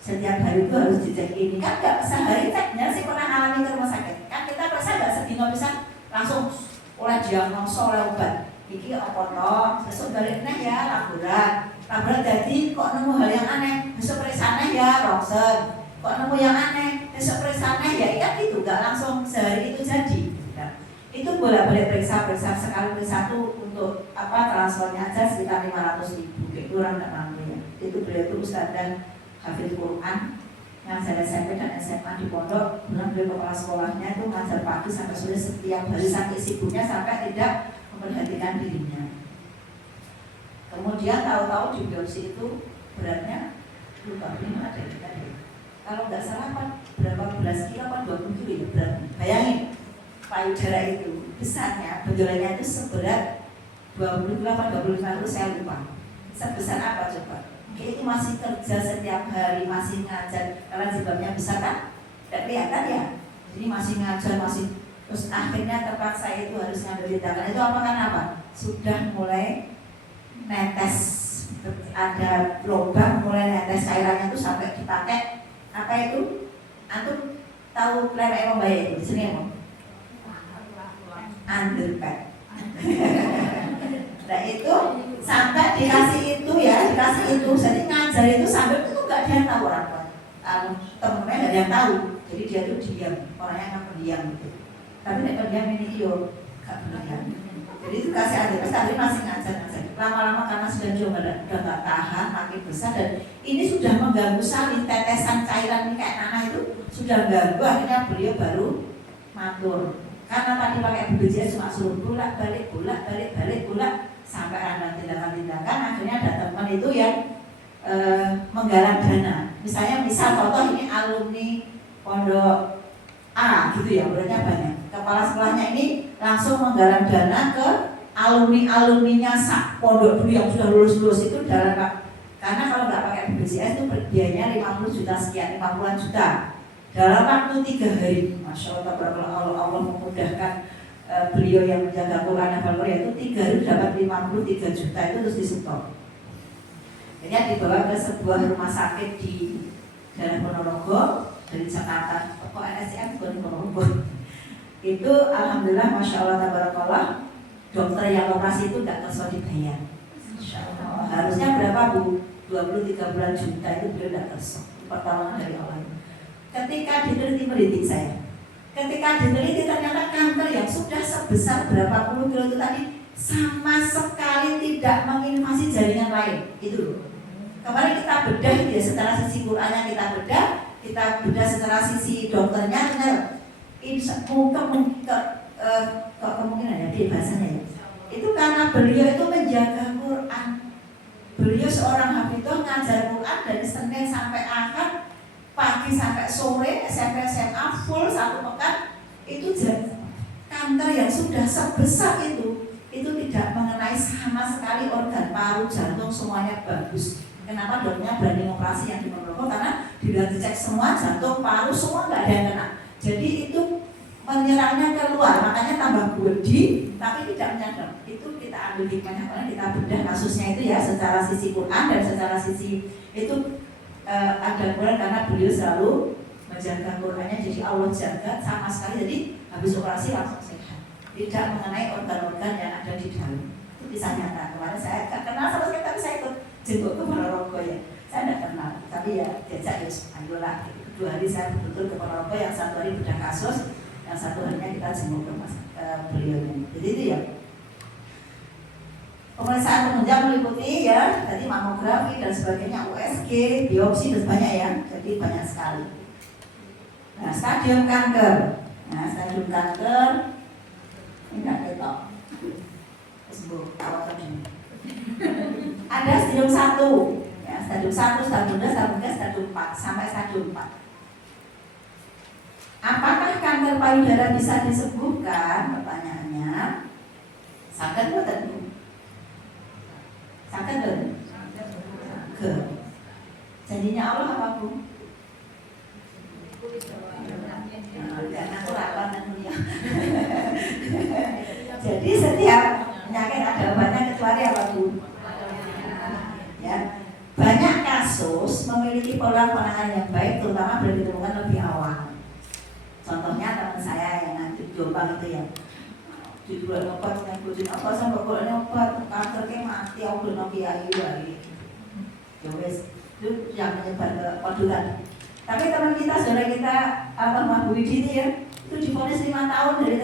Setiap hari itu harus dicek ini, kan nggak sehari ceknya sih pernah alami ke rumah sakit. Kan kita periksa nggak sedino bisa langsung oleh diagnosa oleh obat. Iki apa toh? Besok balik nih ya laborat. Laborat jadi kok nemu hal yang aneh. Besok periksanya ya rongsen. Kok nemu yang aneh? Besok periksanya ya kan gitu. Gak langsung sehari itu jadi. Nah, itu bolak-balik periksa sekali periksa itu untuk apa transfernya aja sekitar 500.000. Itu orang nggak mampu ya. Itu beliau itu Ustaz dan Hafidz Quran. Ngajar SMP dan SMA di pondok, bilang beliau kepala sekolahnya itu ngajar pagi sampai sore setiap hari sampai sibuknya sampai tidak memperhatikan dirinya. Kemudian tahu-tahu di biopsi itu beratnya lupa ada kita deh. Kalau nggak salah berapa belas kilo apa 20 kilo ya beratnya. Bayangin payudara itu besarnya, benjolannya itu seberat 20 kilo apa 25 kilo saya lupa. Sebesar apa coba? Itu masih kerja setiap hari, masih ngajar karena jilbabnya besar kan, tidak kelihatan ya. Jadi masih ngajar, masih terus akhirnya terpaksa itu harus ngambil tindakan. Itu apa kan apa? Sudah mulai netes, ada lubang mulai netes cairannya itu sampai dipakai apa itu? Antum tahu lewek pembayar itu di sini apa? Underpad. Nah itu sampai dikasih itu ya, dikasih itu, jadi ngajar itu sampai itu nggak ada yang tahu orang tua. Temennya nggak ada yang tahu, jadi dia tuh diam, orangnya kan pendiam gitu. Tapi nek pendiam ini nggak pendiam. Jadi itu kasih adik, tapi masih ngajar. Lama-lama karena sudah nggak tahan, makin besar dan ini sudah mengganggu salin, tetesan cairan ini kayak nanah itu sudah ganggu. Akhirnya beliau baru matur. Karena tadi pakai BPJS cuma suruh bolak-balik sampai ada tindakan-tindakan. Akhirnya ada teman itu yang menggalang dana. Misal contoh ini alumni pondok A gitu ya, berarti banyak. Kepala sekolahnya ini langsung menggalang dana ke alumninya sak pondok dulu yang sudah lulus itu dalam karena kalau nggak pakai BPJS itu biayanya 50 juta sekian, 50-an juta dalam waktu 3 hari. Masya Allah, Allah memudahkan beliau yang menjaga Quran hafal Quran itu 3 hari dapat 53 juta itu terus disetor. Jadi dibawa ke sebuah rumah sakit di daerah Ponorogo dari Jakarta, kok RSCM bukan Ponorogo. Itu alhamdulillah masya Allah tabarakallah, dokter yang operasi itu nggak terus dibayar. Masya Allah. Harusnya berapa Bu? 20-30 juta itu beliau nggak terus. Pertolongan dari Allah. Ketika diteliti saya, ketika diteliti ternyata kanker yang sudah sebesar berapa puluh kilo itu tadi sama sekali tidak menginvasi jaringan lain. Itu loh. Kemarin kita bedah ya, secara sisi Qurannya kita bedah secara sisi dokternya, benar. Kemungkinan ya di bahasanya ya. Itu karena beliau itu menjaga Quran. Beliau seorang hafidhah ngajar Quran dari Senin sampai Ahad, pagi sampai sore, SMP SMA full 1 pekan. Itu kanker yang sudah sebesar itu tidak mengenai sama sekali organ paru, jantung semuanya bagus. Kenapa dokternya berani operasi yang di Ponorogo? Karena dicek semua jantung, paru semua nggak ada yang kena. Jadi itu menyerangnya keluar, makanya tambah bodi tapi tidak menyadap. Itu kita ambil hikmahnya, karena kita bedah kasusnya itu ya secara sisi Quran dan secara sisi itu ada Quran karena beliau selalu menjaga Qurannya, jadi Allah jaga sama sekali. Jadi habis operasi langsung sehat, tidak mengenai organ-organ yang ada di dalam. Itu bisa nyata. Kemarin saya nggak kenal sama sekali, tapi saya ikut jemput ke Ponorogo ya. Saya tidak kenal, tapi ya diajak ya, ayolah. 2 hari saya betul-betul ke Ponorogo, yang 1 hari bedah kasus, yang 1 harinya kita jemput ke beliau. Jadi itu ya. Pemeriksaan penunjang meliputi ya, tadi mamografi dan sebagainya, USG, biopsi dan banyak ya, jadi banyak sekali. Nah, stadium kanker. Nah, stadium kanker ini enggak ketok. Sembuh, awal tadi. Ada stadium 1, ya, stadium 1, stadium 2, stadium 3, stadium 4, sampai stadium 4. Apakah kanker payudara bisa disembuhkan? Pertanyaannya, sakit betul. Sakit betul. Ke. Janjinya Allah apa Bu? Karena aku lapar dan mulia. Jadi setiap penyakit ada obatnya kecuali apa Bu? Ya, banyak kasus memiliki peluang penanganan yang baik, terutama bila ditemukan lebih awal. Contohnya teman saya yang nanti Jombang itu ya, di bulan obat yang bulan apa sampai bulan obat kankernya mati, aku belum kiai lagi. Yowes itu yang menyebar ke Padulan. Tapi teman kita, saudara kita almarhum Bu Widi itu ya, itu divonis 5 tahun dari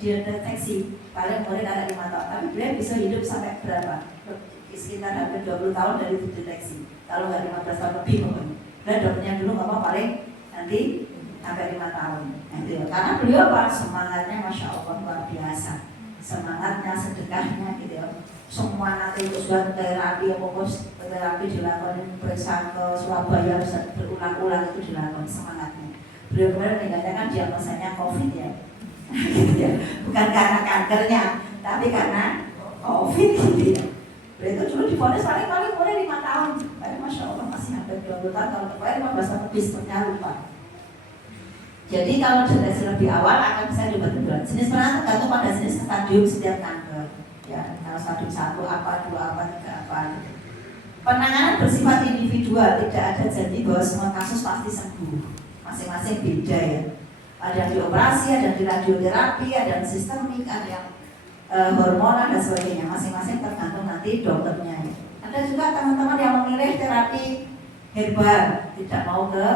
terdeteksi, paling mulai ada 5 tahun, tapi dia bisa hidup sampai berapa? Sekitar hampir 20 tahun dari terdeteksi, kalau nggak 15 tahun lebih pokoknya. Dan dokternya dulu ngomong paling nanti sampai 5 tahun. Nah, itu ya. Karena beliau apa? Semangatnya Masya Allah luar biasa. Semangatnya, sedekahnya gitu ya. Semua nanti itu sudah terapi, terapi dilakukan, periksa ke Surabaya berulang-ulang itu dilakukan semangatnya. Beliau meninggalnya kan diagnosanya COVID ya. Gitu ya. Bukan karena kankernya, tapi karena COVID gitu ya. Beliau itu dulu divonis paling mulai 5 tahun. Tapi Masya Allah masih hampir 20 tahun, kalau kemarin 15 tahun lebih sepertinya lupa. Jadi kalau deteksi lebih awal akan bisa diobatin berat. Jenis penanganan tergantung pada jenis stadium setiap kanker. Ya, kalau stadium 1 apa, 2 apa, 3 apa. Penanganan bersifat individual, tidak ada janji bahwa semua kasus pasti sembuh. Masing-masing beda ya. Ada yang dioperasi, ada yang di radioterapi, ada yang sistemik, ada yang hormonal dan sebagainya. Masing-masing tergantung nanti dokternya. Ada juga teman-teman yang memilih terapi herbal, tidak mau ke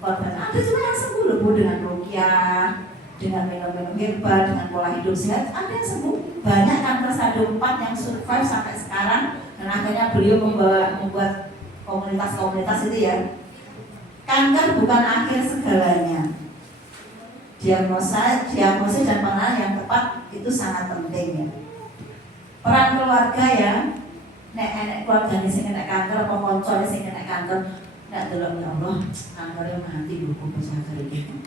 korban. Ada juga yang sembuh loh dengan ruqyah, dengan minum-minum herbal, dengan pola hidup sehat. Ada yang sembuh. Banyak kanker stadium 4 yang survive sampai sekarang. Dan akhirnya beliau membuat komunitas-komunitas itu ya. Kanker bukan akhir segalanya. Diagnosis dan penanganan yang tepat itu sangat penting ya. Peran keluarga ya. Nek keluarga ini sing kena kanker apa kanca sing kena kanker, nek delok ya Allah, kankernya mati lho kok bisa kaya gitu.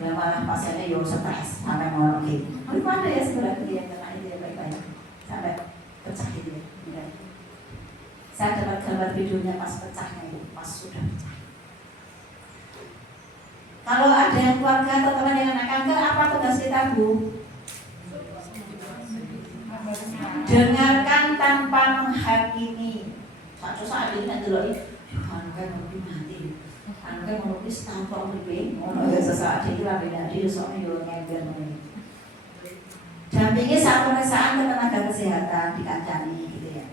Lah malah pasiennya yo stres sampai ngono iki. Itu ada ya sebenarnya yang kena itu ya baik-baik. Sampai pecah gitu ya. Saya dapat gambar videonya pas pecahnya itu, pas sudah pecah. Kalau ada yang keluarga atau teman yang kena kanker, apa tugas kita, Bu? Dengarkan tanpa menghakimi. Satu saat ini nanti loh, kanker mungkin mati, kanker mungkin tanpa mungkin, ono ya sesaat itu lah beda dia soalnya yo ngembel nih. Dampingi saat pemeriksaan ke tenaga kesehatan dikancani gitu ya.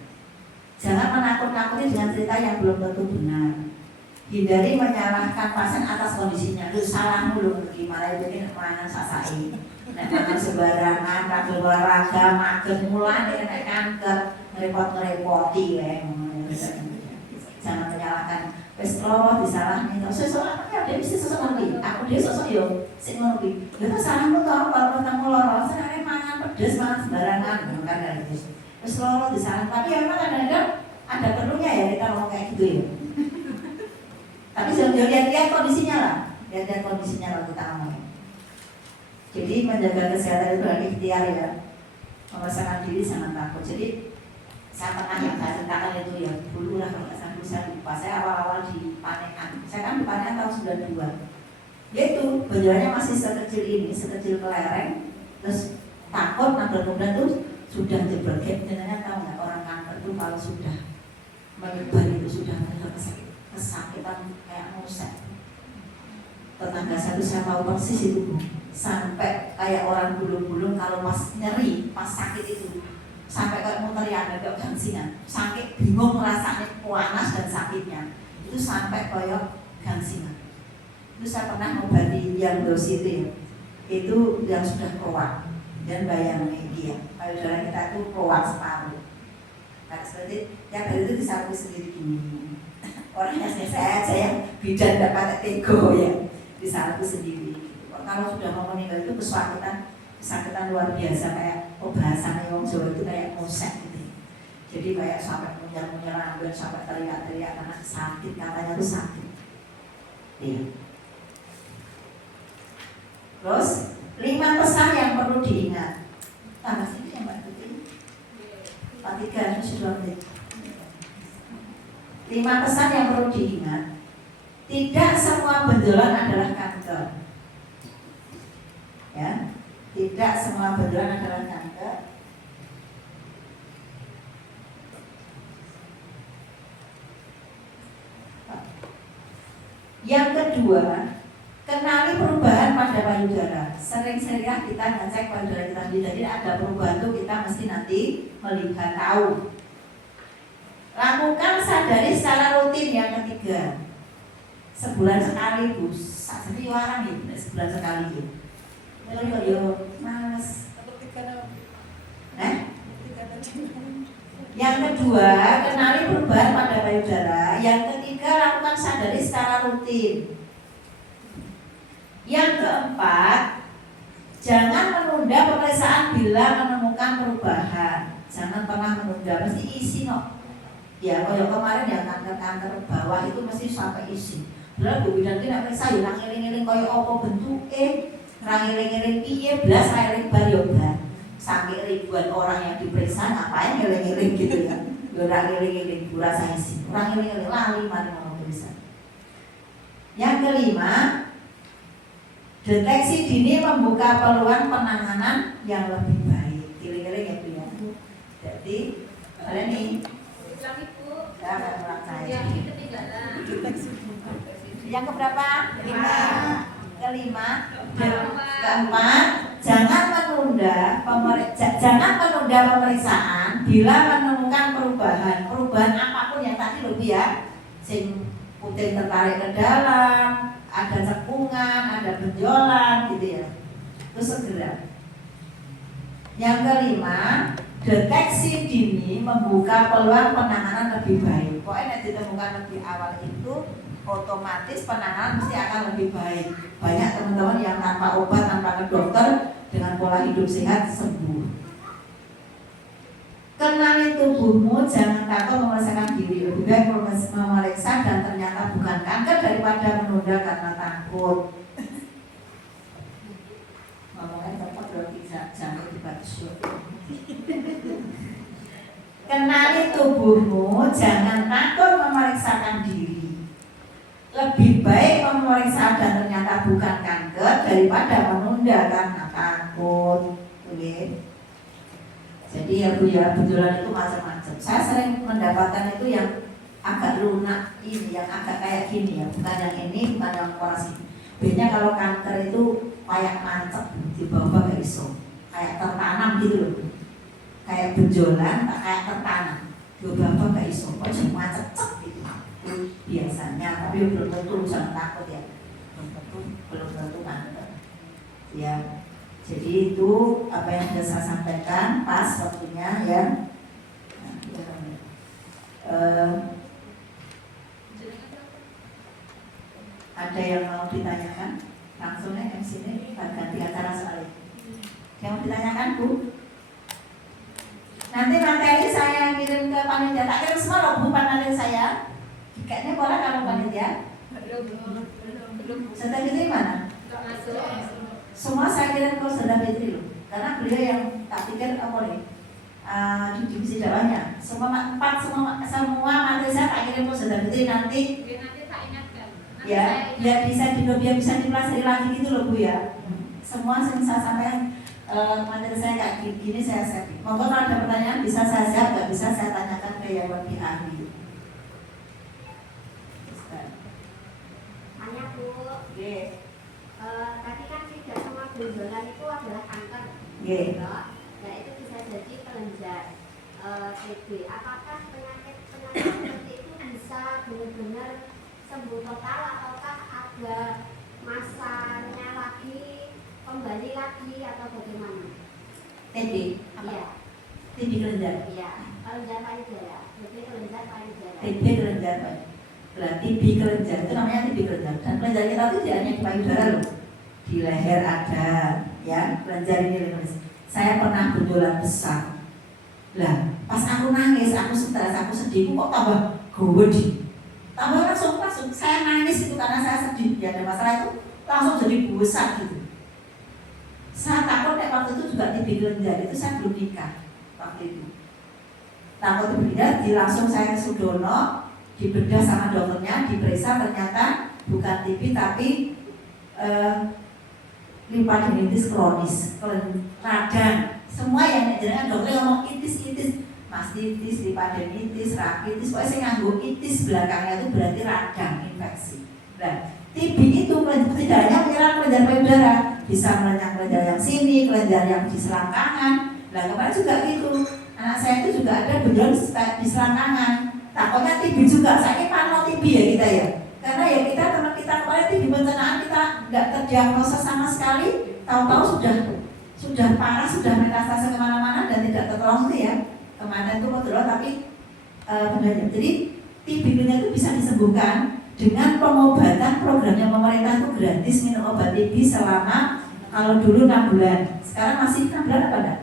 Jangan menakut-nakuti dengan cerita yang belum tentu benar. Hindari menyalahkan pasien atas kondisinya. Lu salahmu lu gimana itu mangan sasai. Nek mangan sembarangan, kagak olahraga, mager mulane nek kanker, ngerepot-ngerepoti wae. Jangan menyalahkan. Wis loro disalahne terus sesuk apa ya dia mesti sesuk ngono. Aku dia sesuk yo sing ngono kuwi. Lha salahmu to kalau ketemu loro, senenge mangan pedes, mangan sembarangan kan gitu. Wis loro disalahkan, tapi memang kadang-kadang ada perlunya ya kita ngomong kayak gitu ya. Tapi jangan lihat kondisinya lah, lihat kondisinya lah kita ngomongin. Jadi menjaga kesehatan itu adalah ikhtiar ya, memaksakan diri jangan takut. Jadi saya pernah yang saya ceritakan itu ya, dulu lah kalau saya lupa. Saya awal-awal di Panean, saya kan di Panean tahun 92. Yaitu benjolannya masih sekecil ini, sekecil kelereng, terus takut nabrak-nabrak tuh sudah jebol gap. Sebenarnya tahu nggak orang kanker itu kalau sudah menyebar itu sudah menyebar kesakitan kayak musek. Tetangga saya tahu persis itu, sampai kayak orang bulung-bulung kalau pas nyeri, pas sakit itu sampai kayak mau teriak agak gangsingan, sakit bingung rasanya panas dan sakitnya itu sampai kayak gangsingan. Itu saya pernah ngobati yang dosis itu ya, itu yang sudah keluar dan bayangin dia payudara kita itu keluar separuh. Nah seperti yang dari itu disapu sendiri gini. Orangnya saya aja yang bidan gak pakai tego ya, disapu sendiri. Kalau sudah mau meninggal itu kesakitan luar biasa, kayak bahasanya orang Jawa itu kayak musek gitu. Jadi kayak sampai munyal-munyal rambut, sampai teriak-teriak karena sakit, katanya itu sakit. Iya. Terus 5 pesan yang perlu diingat. Tambah sini yang Mbak Tuti. 43 sudah menit. 5 pesan yang perlu diingat. Tidak semua benjolan adalah kanker. Ya, tidak semua benjolan adalah kanker. Yang kedua, kenali perubahan pada payudara. Sering-seringlah kita ngecek payudara kita sendiri. Jadi ada perubahan tuh kita mesti nanti melihat tahu. Lakukan sadari secara rutin. Yang ketiga, sebulan sekali Bu. Jadi orang nih, sebulan sekali Bu. Kalau yo males. Yang kedua, kenali perubahan pada payudara. Yang ketiga, lakukan sadari secara rutin. Yang keempat, jangan menunda pemeriksaan bila menemukan perubahan. Jangan pernah menunda, mesti isi no. Ya, kalau kemarin ya kanker-kanker bawah itu mesti sampai isi. Belah Bu bidan ki nek periksa yo nang eling-eling kaya apa bentuke, nang eling-eling piye blas eling bar yo bar. Saking ribuan orang yang diperiksa ngapain eling-eling gitu ya. Yo ora eling-eling pura saya isi. Orang eling-eling lali mari mau periksa. Yang kelima, deteksi dini membuka peluang penanganan yang lebih baik. Eling-eling ya Bu ya. Jadi kalian nih jangan ulang saya. Yang keberapa? 5. kelima, keempat, jangan menunda pemeriksaan bila menemukan perubahan apapun yang tadi loh ya, sing puting tertarik ke dalam, ada cekungan, ada benjolan gitu ya, itu segera. Yang kelima, deteksi dini membuka peluang penanganan lebih baik. Pokoknya ditemukan lebih awal itu otomatis penanganan mesti akan lebih baik. Banyak teman-teman yang tanpa obat, tanpa ke dokter, dengan pola hidup sehat sembuh. Kenali tubuhmu, jangan takut memeriksakan diri. Lebih baik memeriksa dan ternyata bukan kanker daripada menunda karena takut. Ngomongnya cepat berarti jangan dibatas. Kenali tubuhmu, jangan takut memeriksakan diri. Lebih baik memeriksa dan ternyata bukan kanker daripada menunda karena takut. Oke. Jadi ya Bu ya, benjolan itu macam-macam. Saya sering mendapatkan itu yang agak lunak ini, yang agak kayak gini ya, bukan yang ini, bukan yang operasi. Biasanya kalau kanker itu kayak mancep di bawah gak iso, kayak tertanam gitu loh. Kayak benjolan, kayak tertanam. Di bawah gak iso, kok cuma mancep gitu. Biasanya, tapi belum tentu, jangan takut ya. Belum tentu kanker. Ya. Jadi itu apa yang sudah saya sampaikan, pas waktunya ya. Ada yang mau ditanyakan? Langsung nih MC ini ganti acara soal itu. Yang mau ditanyakan Bu? Nanti materi saya kirim ke panitia. Tak kirim semua loh Bu materi saya. Kayaknya boleh kalau panitia? Belum. Sudah di mana? Semua saya kirim ke Saudara Fitri loh, karena beliau yang tak pikir apa nih di divisi dakwahnya. Semua materi saya tak kirim ke Saudara Fitri nanti tak ingatkan. Ya, biar bisa dipelajari lagi gitu loh Bu ya. Semua yang saya sampaikan materi saya kayak gini saya share. Monggo kalau ada pertanyaan bisa saya jawab, nggak bisa saya tanyakan ke yang lebih ahli. Tanya Bu. Tadi kan tidak semua benjolan itu adalah kanker. Nah itu bisa jadi kelenjar TB. Apakah penyakit seperti itu bisa benar-benar sembuh total ataukah ada masanya lagi, kembali lagi atau bagaimana? TB? Iya. TB kelenjar? Iya. Kelenjar payudara. TB kelenjar payudara. TB kelenjar payudara. Berarti TB kelenjar itu namanya TB kelenjar. Dan kelenjar kita itu tidak hanya di payudara loh. Di leher ada, ya kelenjar ini. Saya pernah benjolan besar. Lah, pas aku nangis, aku stres, aku sedih, kok tambah gede. Tambah langsung saya nangis itu karena saya sedih. Ya ada masalah itu langsung jadi besar gitu. Saya takut waktu itu juga TB kelenjar itu saya belum nikah waktu itu. Takut TB kelenjar, langsung saya ke Sudono, dibedah sama dokternya, diperiksa ternyata bukan TB tapi limfadenitis kronis, radang. Semua yang jenengan dokter ngomong itis, mastitis, limfadenitis, rakitis, pokoknya saya nganggo itis belakangnya itu berarti radang infeksi. Nah, TB itu tidak hanya menyerang kelenjar payudara, bisa menyerang kelenjar yang sini, kelenjar yang di selangkangan. Nah kemarin juga gitu, anak saya itu juga ada benjolan di selangkangan. Takutnya TB juga, saya pano TB ya kita ya. Karena ya kita teman kita kemarin TB pencernaan kita tidak terdiagnosa sama sekali, tahu-tahu sudah parah, sudah metastase kemana-mana dan tidak tertolong itu ya. Kemarin itu kontrol tapi benar. Jadi TB itu bisa disembuhkan dengan pengobatan. Programnya pemerintah itu gratis, minum obat TB selama kalau dulu 6 bulan. Sekarang masih 6 bulan apa enggak?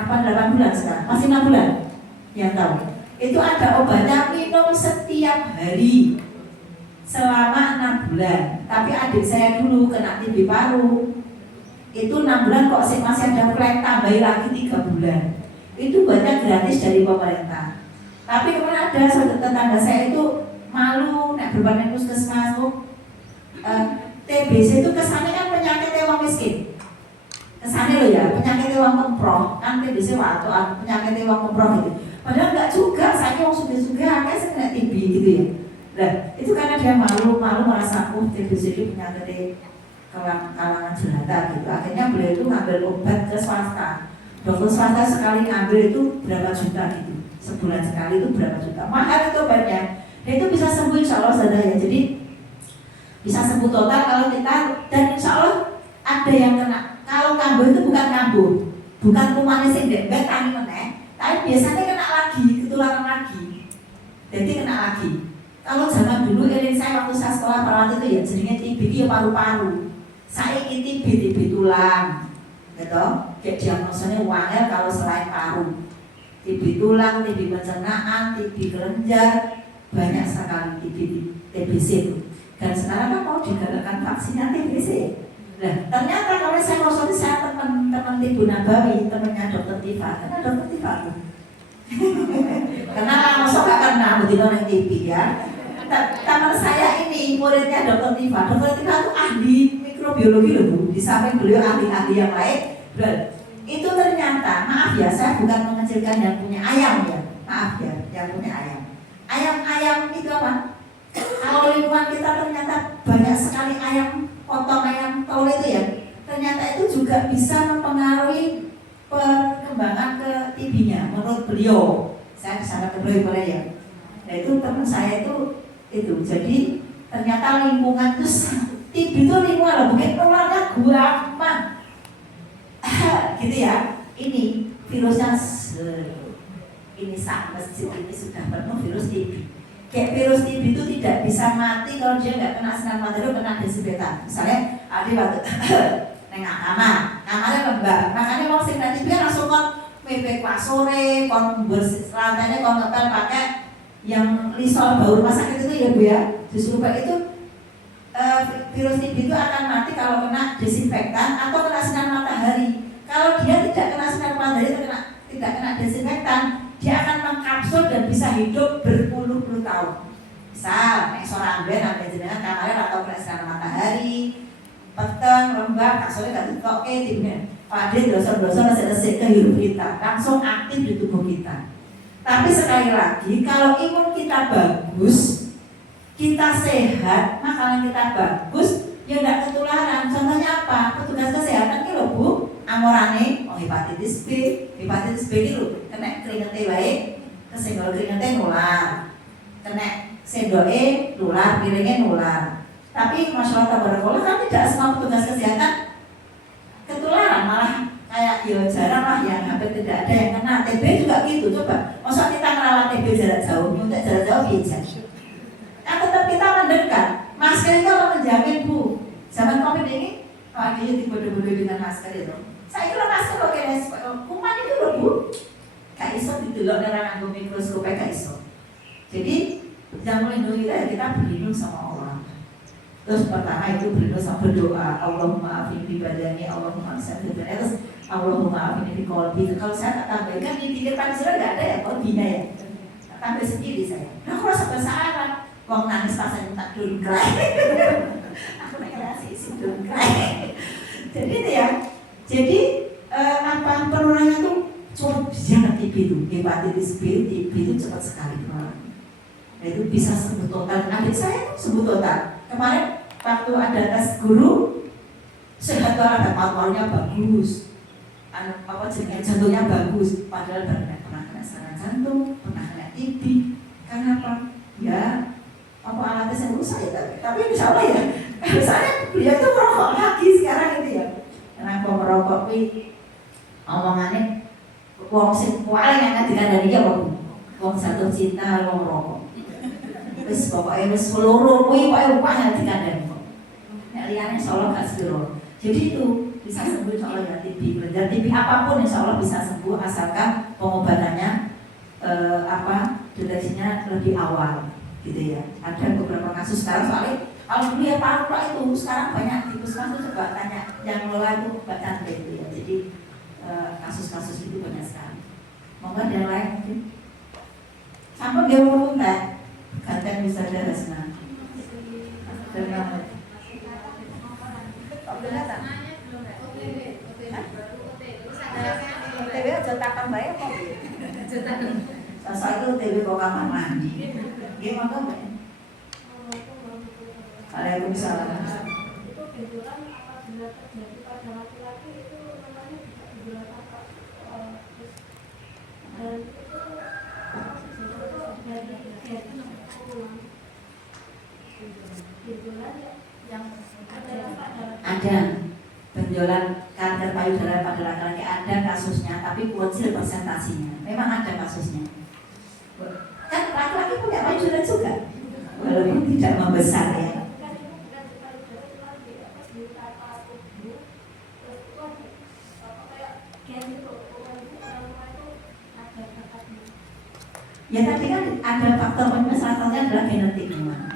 Apa 8 bulan sekarang? Masih 6 bulan? Yang tahu? Itu ada obatnya, minum setiap hari selama 6 bulan. Tapi adik saya dulu kena TB paru, itu 6 bulan kok masih ada flag, tambahin lagi 3 bulan. Itu banyak gratis dari pemerintah. Tapi kemarin ada tetangga saya itu malu nek berbagai puskesmas tuh TBC itu kesannya kan penyakit orang miskin. Kesannya loh ya, penyakit orang kemproh kan TBC waktu penyakit orang kemproh gitu. Padahal enggak juga, saya orang sudah akhirnya saya kena TB gitu ya. Nah, itu karena dia malu merasa TBC itu penyakit kalangan jelata gitu. Akhirnya beliau itu ngambil obat ke swasta. Dokter swasta sekali ngambil itu berapa juta gitu. Sebulan sekali itu berapa juta. Mahal itu obatnya. Dan itu bisa sembuh insya Allah saudara ya. Jadi bisa sembuh total kalau kita, dan insya Allah ada yang kena. Kalau kambuh itu bukan kambuh, bukan kumannya sing dembet tani meneh, tapi biasanya kena lagi, ketularan lagi. Jadi kena lagi. Kalau zaman dulu saya waktu saya sekolah perawat itu ya jadinya TB ya paru-paru. Saya ini TB tulang, gitu. Kayak diagnosanya wangel kalau selain paru. TB tulang, TB pencernaan, TB kelenjar, banyak sekali TBC itu. Dan sekarang kan mau digalakkan vaksinnya TBC. Nah, ternyata kalau saya ngosoti saya teman Ibu Nabawi, temannya Dokter Tifa, karena Dokter Tifa tuh. Karena masuk gak kena begitu yang TB ya. Teman saya ini muridnya Dokter Tifa. Dokter Tifa itu ahli mikrobiologi loh Bu. Di samping beliau ahli-ahli yang lain. Itu ternyata, maaf ya, saya bukan mengecilkan yang punya ayam ya. Maaf ya, yang punya ayam. Ayam itu apa? Kalau lingkungan kita ternyata banyak sekali ayam potong, ayam telur itu ya, ternyata itu juga bisa mempengaruhi perkembangan ke TB-nya menurut beliau. Saya kesana ke beliau boleh ya. Nah itu teman saya itu. Jadi ternyata lingkungan itu TB itu lingkungan loh, mungkin keluarga gampang. Gitu ya. Ini virusnya ini saat masjid ini sudah penuh virus TB. Kayak virus TB itu tidak bisa mati kalau dia nggak kena sinar matahari, kena desinfektan. Misalnya ada waktu nengah kamarnya lembab, makanya mau sinar TB langsung kon mepek pas sore, kon bersih lantainya, kon ngepel pakai yang Lysol bau rumah sakit itu ya Bu ya. Justru itu virus TB itu akan mati kalau kena desinfektan atau kena sinar matahari. Kalau dia tidak kena sinar matahari, tidak kena desinfektan, dia akan mengkapsul dan bisa hidup berpuluh-puluh tahun. Misal, nek seorang ben ada jenengan kamarnya atau kena sinar matahari, peteng, lembab, kapsulnya gak ditokke timnya. Pada dosa-dosa resik-resik ke hidup kita, langsung aktif di tubuh kita. Tapi sekali lagi, kalau imun kita bagus, kita sehat, makanan kita bagus, ya tidak ketularan. Contohnya apa? Petugas kesehatan ini loh Bu, amorane, hepatitis B itu kena keringetnya baik, kesenggol keringetnya nular, kena sendoke nular, piringnya nular. Tapi masyarakat tabarakallah kan tidak semua petugas kesehatan ketularan, malah kayak ya jarang lah yang hampir tidak ada yang kena. TB juga gitu, coba. Masa kita merawat TB jarak jauh, nyuntik jarak jauh biasa. Kan tetap kita mendekat. Masker itu apa menjamin Bu? Zaman Covid ini, dia dibodoh-bodoh dengan masker itu. Saya kira masker loh kayak kuman itu loh Bu. Gak iso didelok dengan nganggo mikroskop gak iso. Jadi yang melindungi kita ya kita berlindung sama Allah. Terus pertama itu berlindung sama berdoa, Allahumma afini bi badani, Allahumma afini bi badani, terus Allahumma afini bi qalbi. Kalau saya tak tambahkan di pikir pancira enggak ada ya qalbinya ya. Tambah sendiri saya. Nah, aku rasa bahasa Arab. Wong nangis pas saya tak dungkrai. Aku nangis isi dungkrai. Jadi itu ya. Jadi apa penularannya tuh cepat banget TB itu, hepatitis B, TB itu cepat sekali penularan. Nah itu bisa sembuh total. Adik saya tuh sembuh total. Kemarin waktu ada tes guru, sehat banget, paru-parunya bagus, jantungnya bagus. Padahal pernah kena serangan jantung, pernah kena TB. Karena apa? Ya apa alatnya saya rusak ya, tapi insya Allah ya. Saya beliau tuh merokok lagi sekarang itu ya. Kenapa merokok ini omongannya wong sing paling enak dikandani ya wong jatuh cinta wong merokok. Wis pokoknya wis seluruh kuwi pokoke upahnya dikandani kok. Nek liyane insyaallah gak siro. Jadi itu bisa sembuh insyaallah ya TB. Dan TB apapun insyaallah bisa sembuh asalkan pengobatannya deteksinya lebih awal gitu ya. Ada beberapa kasus sekarang soalnya kalau dulu ya paru itu sekarang banyak di puskesmas itu coba tanya yang ngelola itu Mbak Chandra itu ya. Jadi kasus-kasus itu banyak sekali. Monggo yang lain mungkin. Sampai dia mau enggak? Ganten bisa ada Hasna. Dan OTW aja takkan bayar kok. Sasa itu OTW kok kamar mandi. Dia monggo Mbak. Waalaikumsalam. Itu benjolan apabila terjadi pada laki-laki itu namanya juga benjolan apa? Terus dan itu apa sih dari benjolan yang Ada benjolan kanker payudara pada laki-laki, ada kasusnya, tapi kecil persentasinya. Memang ada kasusnya. Kan laki-laki punya payudara juga, walaupun tidak membesar ya. Ya tadi kan ada faktor penyebab, salah satunya adalah genetik memang.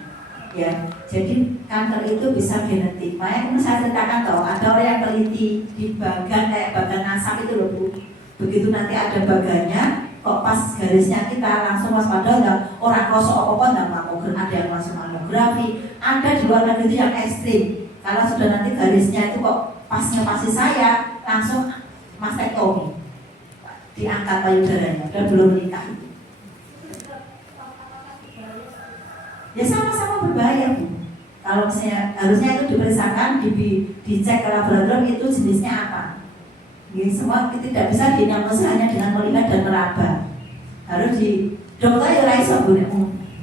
Ya, jadi kanker itu bisa genetik. Makanya saya ceritakan toh, ada orang yang teliti di bagan kayak bagan nasab itu loh Bu. Begitu nanti ada bagannya, kok pas garisnya kita langsung waspada, enggak orang kosok apa-apa, enggak mamografi, ada yang langsung mamografi. Ada di luar negeri itu yang ekstrim. Kalau sudah nanti garisnya itu kok pasnya pasti saya, langsung mastektomi, diangkat payudaranya dan belum menikah. Ya sama-sama berbahaya Bu. Kalau misalnya harusnya itu diperiksakan, dicek ke laboratorium itu jenisnya apa. Ini semua tidak bisa didiagnosis hanya dengan melihat dan meraba. Harus di dokter ya iso Bu,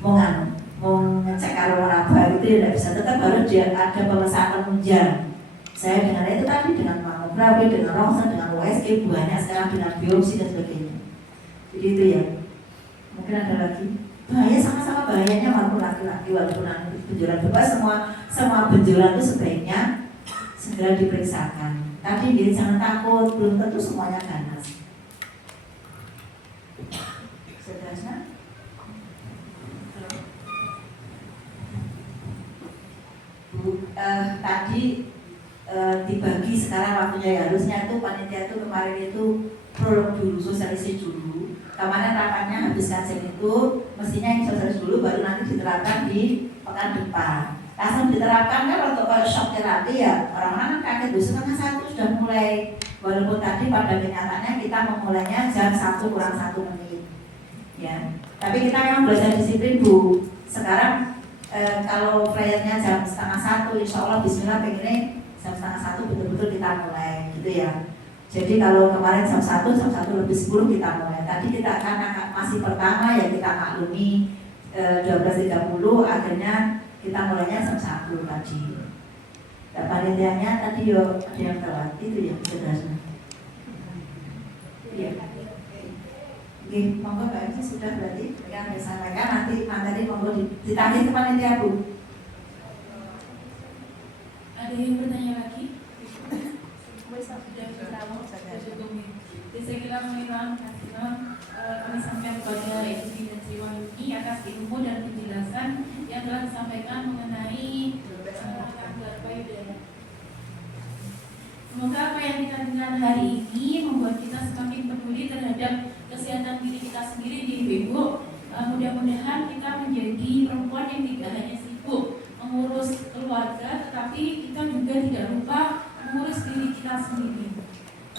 mau ngecek kalau meraba itu ya tidak bisa, tetap harus dia ada pemeriksaan penunjang. Saya dengar itu tadi dengan mamografi, dengan rongsen, dengan USG, banyak sekarang dengan biopsi dan sebagainya. Jadi itu ya. Mungkin ada lagi. Bahaya, sama-sama bahayanya walaupun laki-laki, walaupun anak benjolan bebas, semua benjolan itu sebaiknya segera diperiksakan. Tadi dia jangan takut, belum tentu semuanya ganas. Seterusnya, Bu, tadi dibagi sekarang waktunya ya, harusnya itu panitia itu kemarin itu prolog dulu, sosialisasi dulu. Kemarin rapatnya habis kajian itu, mestinya yang sosialisasi dulu baru nanti diterapkan di pekan depan. Langsung diterapkan kan untuk shock terapi ya, orang-orang kan kaget, 12:30 sudah mulai. Walaupun tadi pada kenyataannya kita memulainya jam 1 kurang 1 menit ya. Tapi kita memang belajar disiplin Bu. Sekarang kalau flyernya jam 12:30, insya Allah bismillah pengennya jam 12:30 betul-betul kita mulai gitu ya. Jadi kalau kemarin jam 1 lebih 10 kita mulai. Tadi kita karena masih pertama ya kita maklumi 12:30, akhirnya kita mulainya jam 1 tadi. Dan panitianya tadi yo ada yang telat, itu ya sederhana. Iya. Oke, monggo Mbak Eci sudah berarti yang disampaikan, nanti materi monggo ditagih ke panitia Bu. Ada yang bertanya lagi? Saya kira mengenai kami sampaikan kepada Ibu dan Sri Wahyuni atas ilmu dan penjelasan yang telah disampaikan mengenai kanker payudara. Semoga apa yang kita dengar hari ini membuat kita semakin peduli terhadap kesehatan diri kita sendiri di Ibu. Mudah-mudahan kita menjadi perempuan yang tidak hanya sibuk mengurus keluarga, tetapi kita juga tidak lupa mengurus diri kita sendiri.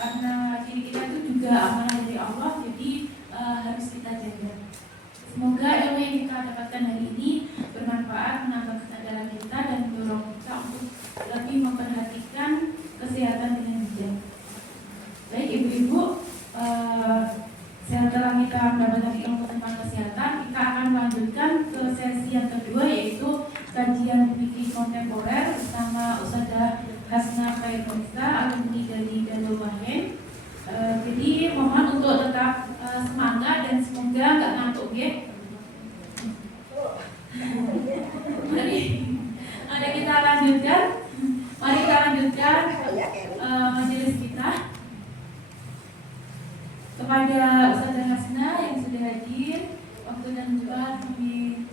Karena diri kita itu juga amanah dari Allah, jadi harus kita jaga. Semoga ilmu yang kita dapatkan hari ini bermanfaat, menambah kesadaran kita dan mendorong kita untuk lebih memperhatikan kesehatan dengan bijak. Baik Ibu-ibu, setelah kita mendapatkan ilmu tentang kesehatan, kita akan melanjutkan ke sesi yang kedua, yaitu kajian fikih kontemporer bersama Ustadzah Hasna Khairunisa, alumni dari Darul Wahid. Jadi mohon untuk tetap semangat dan semoga nggak ngantuk ya. Mari kita lanjutkan. Mari kita lanjutkan majelis kita. Kepada Ustadzah Hasna yang sudah hadir, waktu dan tempat kami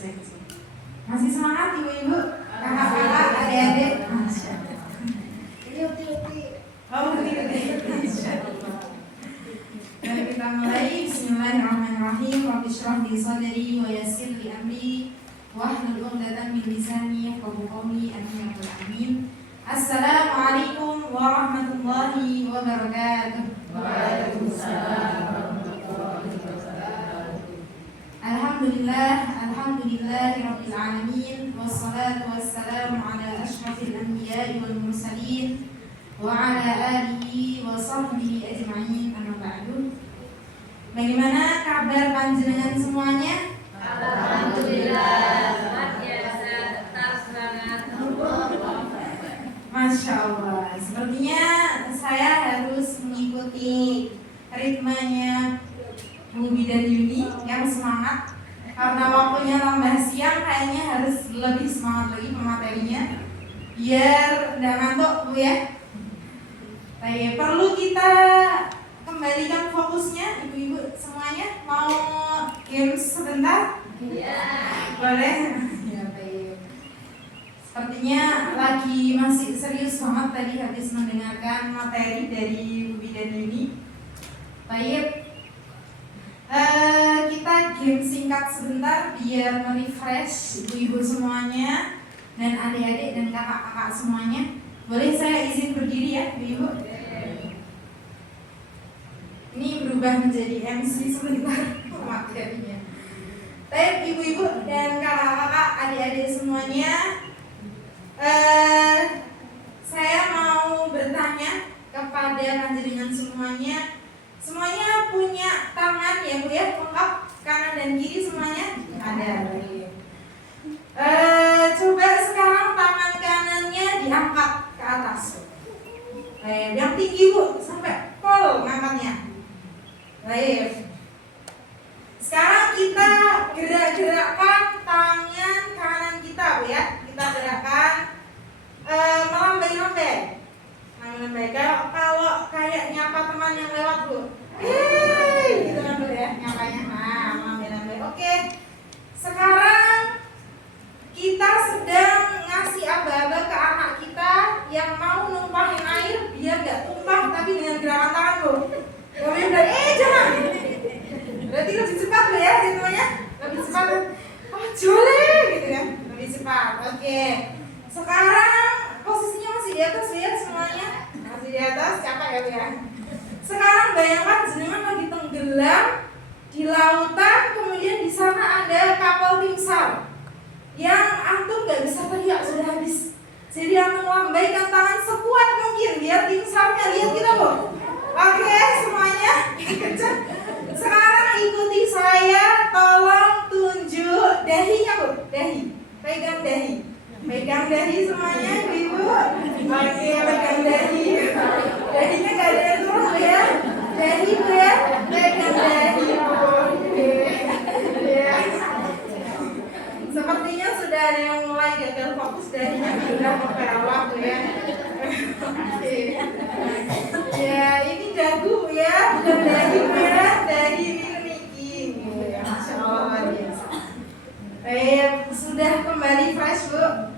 Masih semangat ibu-ibu, kakak-kakak, adik-adik. Masya Allah. Ini uti-uti. Oh, Mari kita mulai. Bismillahirrahmanirrahim. Rabbi shrah li sadri wa yassir li amri wahlul 'uqdatam min lisani yafqahu qawli. Amin ya rabbal alamin. Assalamualaikum warahmatullahi wabarakatuh. Waalaikumsalam. Alhamdulillahirabbil alamin wassalatu wassalamu ala asyrafil anbiya'i wal mursalin wa ala alihi wa sahbihi ajma'in. Amma ba'du. Bagaimana kabar panjenengan semuanya? Alhamdulillah, biasa tetap semangat. Masya Allah. Sepertinya saya harus mengikuti ritmenya Bu Bidan Yuni yang semangat. Karena waktunya tambah siang, kayaknya harus lebih semangat lagi pematerinya biar tidak ngantuk Bu ya. Baik, perlu kita kembalikan fokusnya ibu-ibu semuanya. Mau games sebentar? Iya. Boleh? Ya, baik. Sepertinya lagi masih serius banget tadi habis mendengarkan materi dari Bu Bidan Yuni. Baik. Kita game singkat sebentar biar merefresh ibu-ibu semuanya dan adik-adik dan kakak-kakak semuanya. Boleh saya izin berdiri ya ibu-ibu? Ini berubah menjadi MC sebentar materinya. Baik ibu-ibu dan kakak-kakak, adik-adik semuanya, saya mau bertanya kepada panjenengan semuanya. Semuanya punya tangan ya Bu ya, lengkap kanan dan kiri semuanya ada. Coba sekarang tangan kanannya diangkat ke atas. Yang tinggi Bu, sampai pol ngangkatnya. Baik. Sekarang kita gerak-gerakkan tangan kanan kita Bu ya. Kita gerakkan melambai-lambai. Kalau kayak nyapa teman yang lewat Bu, gitu kan Bu ya, nyapanya. Melambai-lambai. Oke. Sekarang kita sedang ngasih aba-aba ke anak kita yang mau numpahin air biar nggak tumpah, tapi dengan gerakan tangan Bu. Kemudian jangan. Berarti lebih cepat Bu ya, hitungnya lebih cepat. Jole gitu kan, lebih cepat. Oke. Sekarang posisinya masih di atas ya semuanya, masih di atas, capek ya Bu ya. Sekarang bayangkan jenengan lagi tenggelam di lautan, kemudian di sana ada kapal tim SAR yang antum nggak bisa teriak, sudah habis. Jadi antum lambaikan tangan sekuat mungkin biar tim SAR-nya lihat kita Bu. Oke semuanya, kencang. Sekarang ikuti saya, tolong tunjuk dahinya Bu, dahi, pegang dahi. Pegang dahi semuanya ibu. Oke, pegang dahi. Dahinya gak ada yang turun ya. Dahi Bu ya. Pegang dahi Bu. Ya. Sepertinya sudah ada yang mulai gagal fokus, dahinya sudah ke bawah Bu ya. Ya ini dagu Bu ya, bukan dahi Bu ya. Dahi ini ya. Masya Allah biasa. Baik, sudah kembali fresh Bu.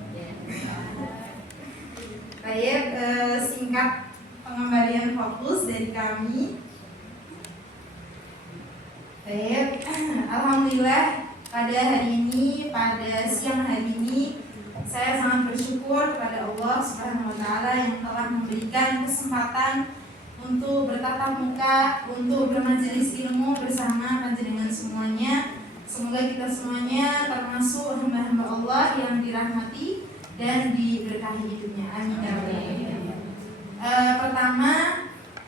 Baik, singkat pengembalian fokus dari kami. Baik, alhamdulillah pada hari ini, pada siang hari ini, saya sangat bersyukur kepada Allah Subhanahu wa Ta'ala yang telah memberikan kesempatan untuk bertatap muka, untuk bermajelis ilmu bersama panjenengan semuanya. Semoga kita semuanya termasuk hamba-hamba Allah yang dirahmati dan diberkahi hidupnya. Amin. Pertama,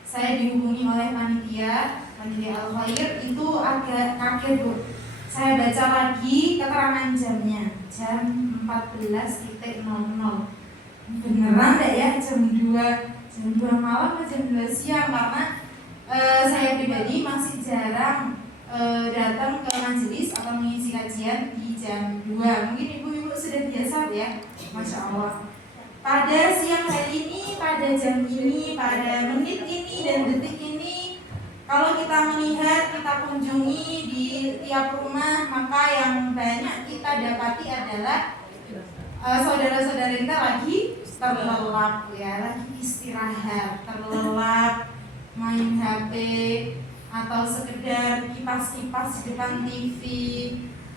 saya dihubungi oleh panitia Al-Khair, itu agak kaget Bu. Saya baca lagi keterangan jamnya, jam 14.00. Beneran enggak ya jam 2 malam atau jam 2 siang? Karena saya pribadi masih jarang datang ke majelis atau mengisi kajian di jam 2. Mungkin ibu-ibu sudah biasa ya. Masya Allah. Pada siang hari ini, pada jam ini, pada menit ini dan detik ini, Kalau kita melihat, kita kunjungi di tiap rumah, maka yang banyak kita dapati adalah saudara-saudara kita lagi terlelap ya, lagi istirahat, terlelap, main HP atau sekedar kipas-kipas di depan TV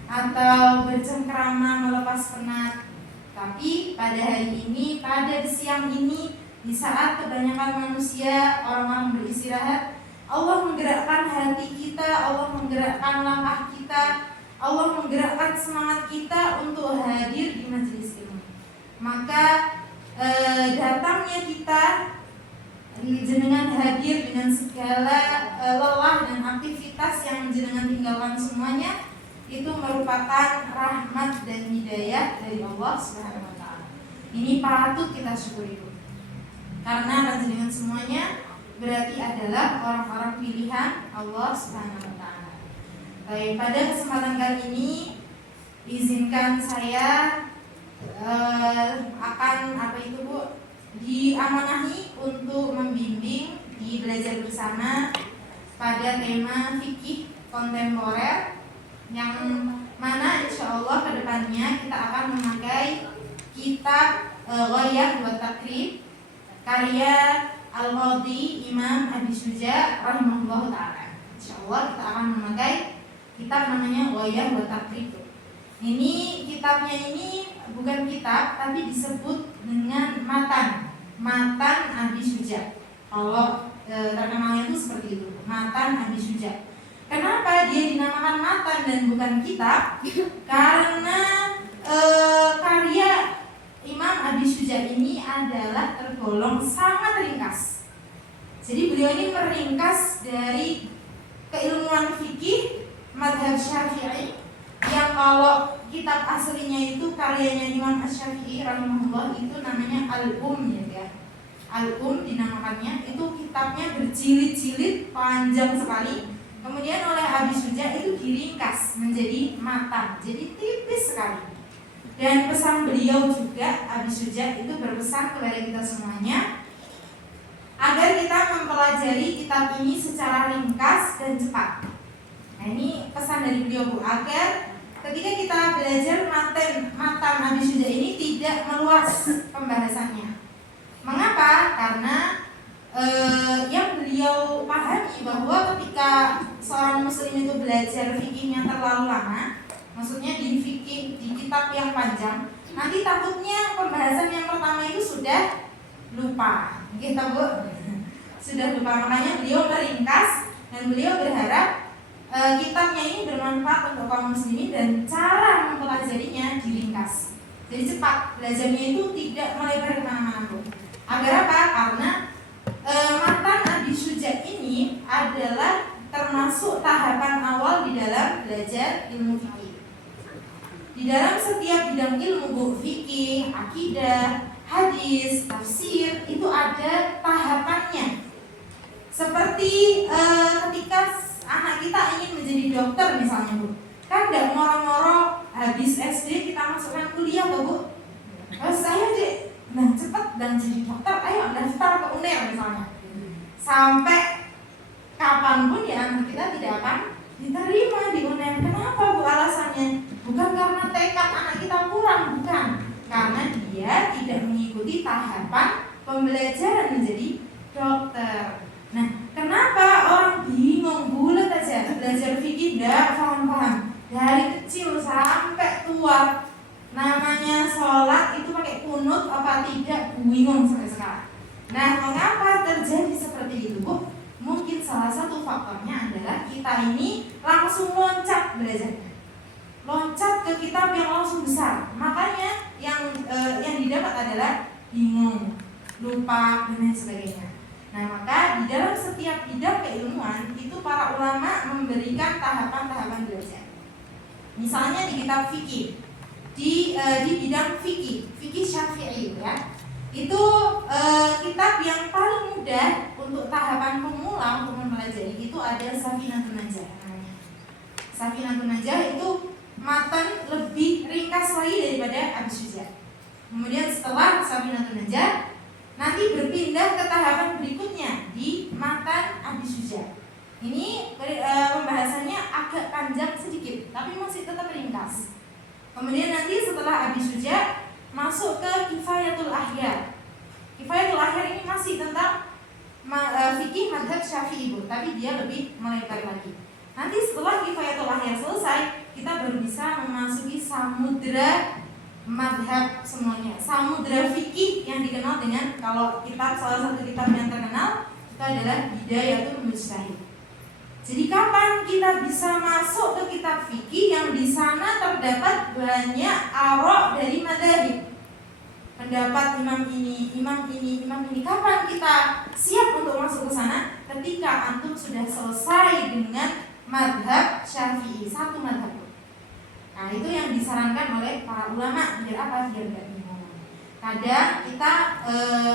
atau bercengkrama melepas penat. Tapi pada hari ini, pada siang ini, di saat kebanyakan manusia, orang-orang beristirahat, Allah menggerakkan hati kita, Allah menggerakkan langkah kita, Allah menggerakkan semangat kita untuk hadir di majelis ilmu. Maka datangnya kita jenengan hadir dengan segala lelah dan aktivitas yang jenengan tinggalkan semuanya, itu merupakan rahmat dan hidayah dari Allah Subhanahu wa taala. Ini patut kita syukuri, karena panjenengan semuanya berarti adalah orang-orang pilihan Allah Subhanahu wa taala. Baik, pada kesempatan kali ini izinkan saya akan diamanahi untuk membimbing di belajar bersama pada tema fikih kontemporer, yang mana insya Allah kedepannya kita akan memakai kitab Ghayah wa Taqrib karya Al-Qadhi Imam Abi Syuja rahimahullah ta'ala. Insyaallah kita akan memakai kitab namanya Ghayah wa Taqrib. Ini kitabnya ini bukan kitab, tapi disebut dengan matan Abi Syuja. Kalau terkenalnya itu seperti itu, matan Abi Syuja. Kenapa dia dinamakan matan dan bukan kitab? Karena karya Imam Abi Syuja ini adalah tergolong sangat ringkas. Jadi beliau ini meringkas dari keilmuan fikih mazhab Syafi'i, yang kalau kitab aslinya itu karyanya Imam Asy-Syafi'i rahimahullah itu namanya Al-Um ya. Al-Um dinamakannya, itu kitabnya berjilid-jilid panjang sekali. Kemudian oleh Abi Syuja itu diringkas menjadi matan, jadi tipis sekali. Dan pesan beliau juga, Abi Syuja itu berpesan kepada kita semuanya agar kita mempelajari kitab ini secara ringkas dan cepat. Nah, ini pesan dari beliau, Bu, agar ketika kita belajar matan Abi Syuja ini tidak meluas pembahasannya. Mengapa? Karena yang beliau pahami bahwa ketika seorang muslim itu belajar fikihnya terlalu lama, maksudnya di fikih di kitab yang panjang, nanti takutnya pembahasan yang pertama itu sudah lupa, gitu Bu. Sudah lupa, makanya beliau meringkas dan beliau berharap kitabnya ini bermanfaat untuk kaum muslimin dan cara mempelajarinya diringkas. Jadi cepat, belajarnya itu tidak melebar kemana-mana Bu. Agar apa? Karena matan Abi Syuja ini adalah termasuk tahapan awal di dalam belajar ilmu fikih. Di dalam setiap bidang ilmu, Bu, fikih, akidah, hadis, tafsir, itu ada tahapannya. Seperti ketika anak kita ingin menjadi dokter misalnya, Bu, kan tidak moro-moro habis SD kita masukkan kuliah, Bu. Saya deh, nah cepat dan jadi dokter, ayo daftar ke UNER misalnya. Sampai kapanpun ya anak kita tidak akan diterima di UNER. Kenapa, Bu, alasannya? Bukan karena tekad anak kita kurang, bukan. Karena dia tidak mengikuti tahapan pembelajaran menjadi dokter. Nah, kenapa orang bingung, bulat aja belajar fikih tidak paham-paham dari kecil sampai tua. Namanya sholat itu pakai kunut apa tidak, bingung sampai sekarang. Nah, mengapa terjadi seperti itu, Bu? Mungkin salah satu faktornya adalah kita ini langsung loncat belajarnya, loncat ke kitab yang langsung besar. Makanya yang didapat adalah bingung, lupa, dan lain sebagainya. Nah, maka di dalam setiap bidang keilmuan itu para ulama memberikan tahapan-tahapan belajar. Misalnya di kitab fikih, di bidang fikih Syafi'i ya, itu kitab yang paling mudah untuk tahapan pemula untuk mempelajari itu ada Safinatun Najah namanya. Safinatun Najah itu matan lebih ringkas lagi daripada Abi Syuja. Kemudian setelah Safinatun Najah nanti berpindah ke tahapan berikutnya di matan Abi Syuja. Ini pembahasannya agak panjang sedikit, tapi masih tetap ringkas. Kemudian nanti setelah Abi Suja masuk ke Kifayatul Ahyar. Kifayatul Ahyar ini masih tentang fikih madhab Syafi'i, Bu, tapi dia lebih melebar lagi. Nanti setelah Kifayatul Ahyar selesai, kita baru bisa memasuki samudra madhab semuanya. Samudra fikih yang dikenal dengan, kalau kitab, salah satu kitab yang terkenal itu adalah Bidayatul Mujtahid. Jadi kapan kita bisa masuk ke kitab fikih yang di sana terdapat banyak arok dari madzhab? Pendapat imam ini, imam ini, imam ini. Kapan kita siap untuk masuk ke sana? Ketika antum sudah selesai dengan madhab Syafi'i, satu madhab. Nah, itu yang disarankan oleh para ulama, biar apa? Biar gak bingung. Kadang kita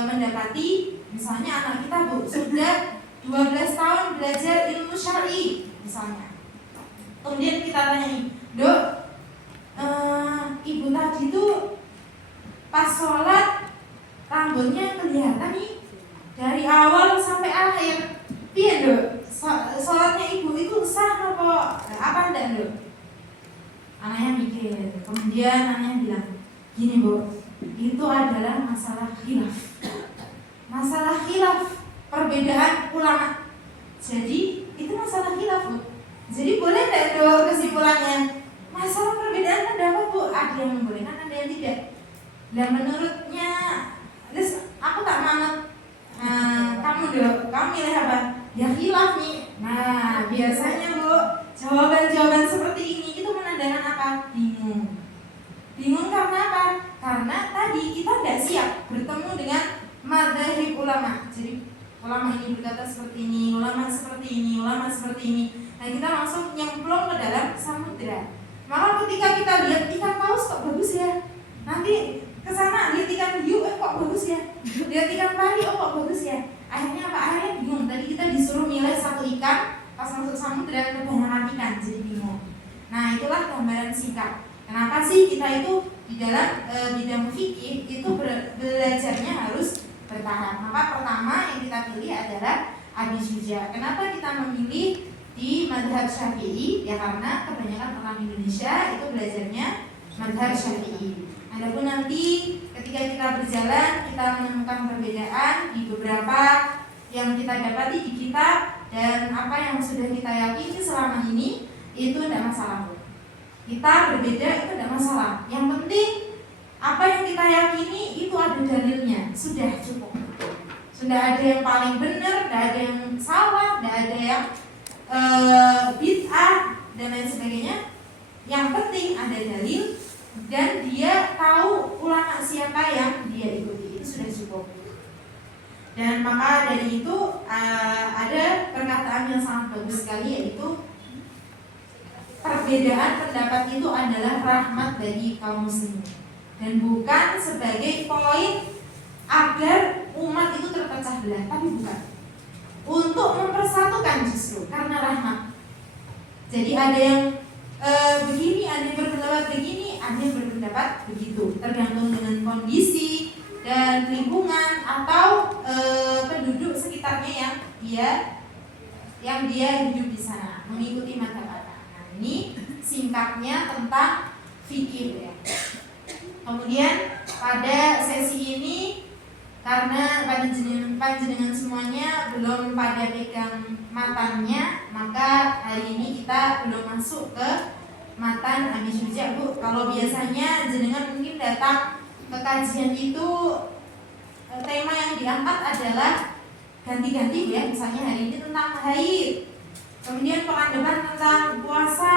mendapati, misalnya anak kita, Bu, sudah 12 tahun belajar ilmu syar'i misalnya. Kemudian kita tanyai, Dok, ibu tadi tuh pas sholat rambutnya kelihatan nih dari awal sampai akhir. Iya, Dok, sholatnya ibu itu sah apa enggak, Dok? Anaknya mikir, kemudian anaknya bilang, gini, Bu, itu adalah masalah khilaf. Masalah khilaf, perbedaan ulama. Jadi itu masalah khilaf, Bu. Jadi boleh tidak do kesimpulannya? Masalah perbedaan pendapat, Bu, ada yang membolehkan, ada yang tidak. Dan menurutnya, aku tak manut. Kamu do, kamu milih apa? Ya khilaf nih. Nah, biasanya, Bu, jawaban-jawaban seperti ini itu menandakan apa? Bingung. Bingung karena apa? Karena tadi kita tidak siap bertemu dengan madzhab ulama. Jadi ulama ini berkata seperti ini, ulama seperti ini, ulama seperti ini. Nah, kita langsung nyemplung ke dalam samudra. Maka ketika kita lihat ikan paus kok bagus ya, nanti kesana lihat ikan hiu kok bagus ya, lihat ikan pari kok bagus ya. Akhirnya apa? Akhirnya bingung. Tadi kita disuruh milih satu ikan, pas masuk samudra kebanyakan ikan, jadi bingung. Nah, itulah gambaran singkat. Kenapa sih kita itu di dalam bidang fikih itu belajarnya harus bertahap. Maka pertama yang kita pilih adalah Abi Suja. Kenapa kita memilih di madhab Syafi'i? Ya karena kebanyakan orang Indonesia itu belajarnya madhab Syafi'i. Adapun nanti ketika kita berjalan, kita menemukan perbedaan di beberapa yang kita dapati di kitab dan apa yang sudah kita yakini selama ini, itu tidak masalah. Kita berbeda itu tidak masalah. Yang penting apa yang kita yakini itu ada dalilnya, sudah cukup. Sudah ada yang paling benar, tidak ada yang salah, tidak ada yang bid'ah dan lain sebagainya. Yang penting ada dalil dan dia tahu ulama siapa yang dia ikuti, itu sudah cukup. Dan maka dari itu ada perkataan yang sangat bagus sekali, yaitu perbedaan pendapat itu adalah rahmat bagi kaum muslimin dan bukan sebagai poin agar umat itu terpecah belah, tapi bukan untuk mempersatukan, justru karena rahmat. Jadi ada yang begini, ada yang berpendapat begini, ada yang berpendapat begitu, tergantung dengan kondisi dan lingkungan atau penduduk sekitarnya yang dia hidup di sana, mengikuti madhab apa. Nah, ini singkatnya tentang fikih ya. Kemudian pada sesi ini, karena panjenengan semuanya belum pada pegang matannya, maka hari ini kita belum masuk ke matan Abi Suja, Bu. Kalau biasanya jenengan mungkin datang ke kajian itu tema yang diangkat adalah ganti-ganti ya. Misalnya hari ini tentang haid, kemudian pekan depan tentang puasa,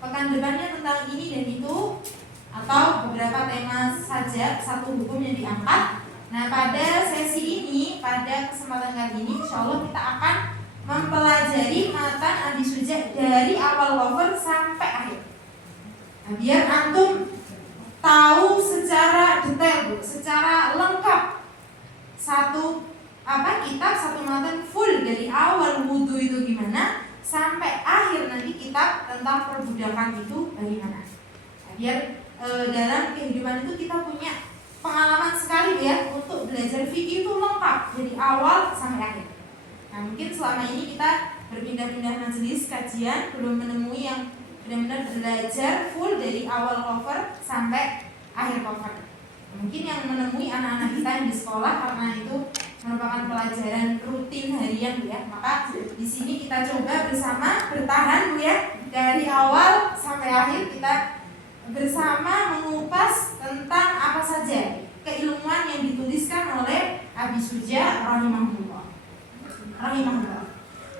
pekan depannya tentang ini dan itu, atau beberapa tema saja, satu hukum yang diangkat. Nah, pada sesi ini, pada kesempatan kali ini, insya Allah kita akan mempelajari matan Abi Suja dari awal cover sampai akhir. Nah, biar antum tahu secara detail, Bu, secara lengkap satu kitab, satu matan full dari awal wudhu itu gimana sampai akhir nanti kitab tentang perbudakan itu bagaimana. Nah, biar dalam kehidupan itu kita punya pengalaman sekali ya untuk belajar fikih itu lengkap dari awal sampai akhir. Nah, mungkin selama ini kita berpindah-pindah majelis kajian, belum menemui yang benar-benar belajar full dari awal cover sampai akhir cover. Mungkin yang menemui anak-anak kita yang di sekolah karena itu merupakan pelajaran rutin harian Bu ya. Maka di sini kita coba bersama bertahan Bu ya, dari awal sampai akhir kita bersama mengupas tentang apa saja keilmuan yang dituliskan oleh Abi Suja rahimahullah.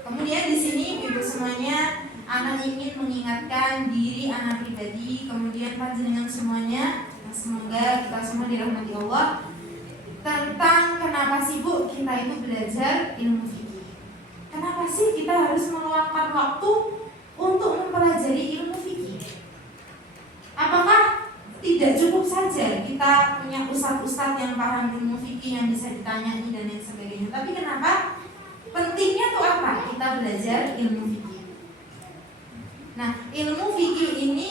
Kemudian di sini Ibu semuanya, anak ingin mengingatkan diri anak pribadi, kemudian panjenengan semuanya, semoga kita semua dirahmati Allah, tentang kenapa sih Bu kita itu belajar ilmu fikih. Kenapa sih kita harus meluangkan waktu untuk mempelajari ilmu fikih? Apakah tidak cukup saja kita punya ustadz-ustadz yang paham ilmu fikih yang bisa ditanyai dan lain sebagainya? Tapi kenapa pentingnya tuh apa? Kita belajar ilmu fikih. Nah, ilmu fikih ini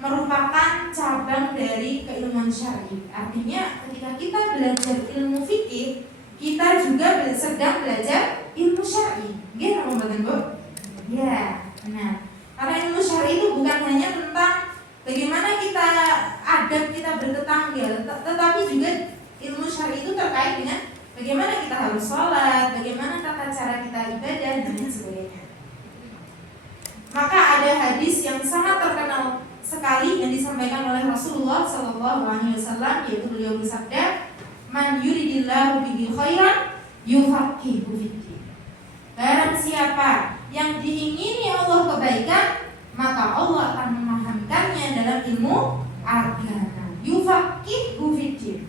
merupakan cabang dari keilmuan syar'i. Artinya ketika kita belajar ilmu fikih, kita juga sedang belajar ilmu syar'i. Gimana Mbak Bu? Ya, nah, karena ilmu syar'i itu bukan hanya tentang bagaimana kita adab kita bertetangga, tetapi juga ilmu syar'i itu terkait dengan bagaimana kita harus sholat, bagaimana tata cara kita ibadah dan lain sebagainya. Maka ada hadis yang sangat terkenal sekali yang disampaikan oleh Rasulullah SAW, yaitu beliau bersabda, "Man yuridillahu bihi khairan yufaqihu fiddin." Barang siapa yang diingini Allah kebaikan, maka Allah akan memahamkannya dalam ilmu agama. Yufaqihu fiddin,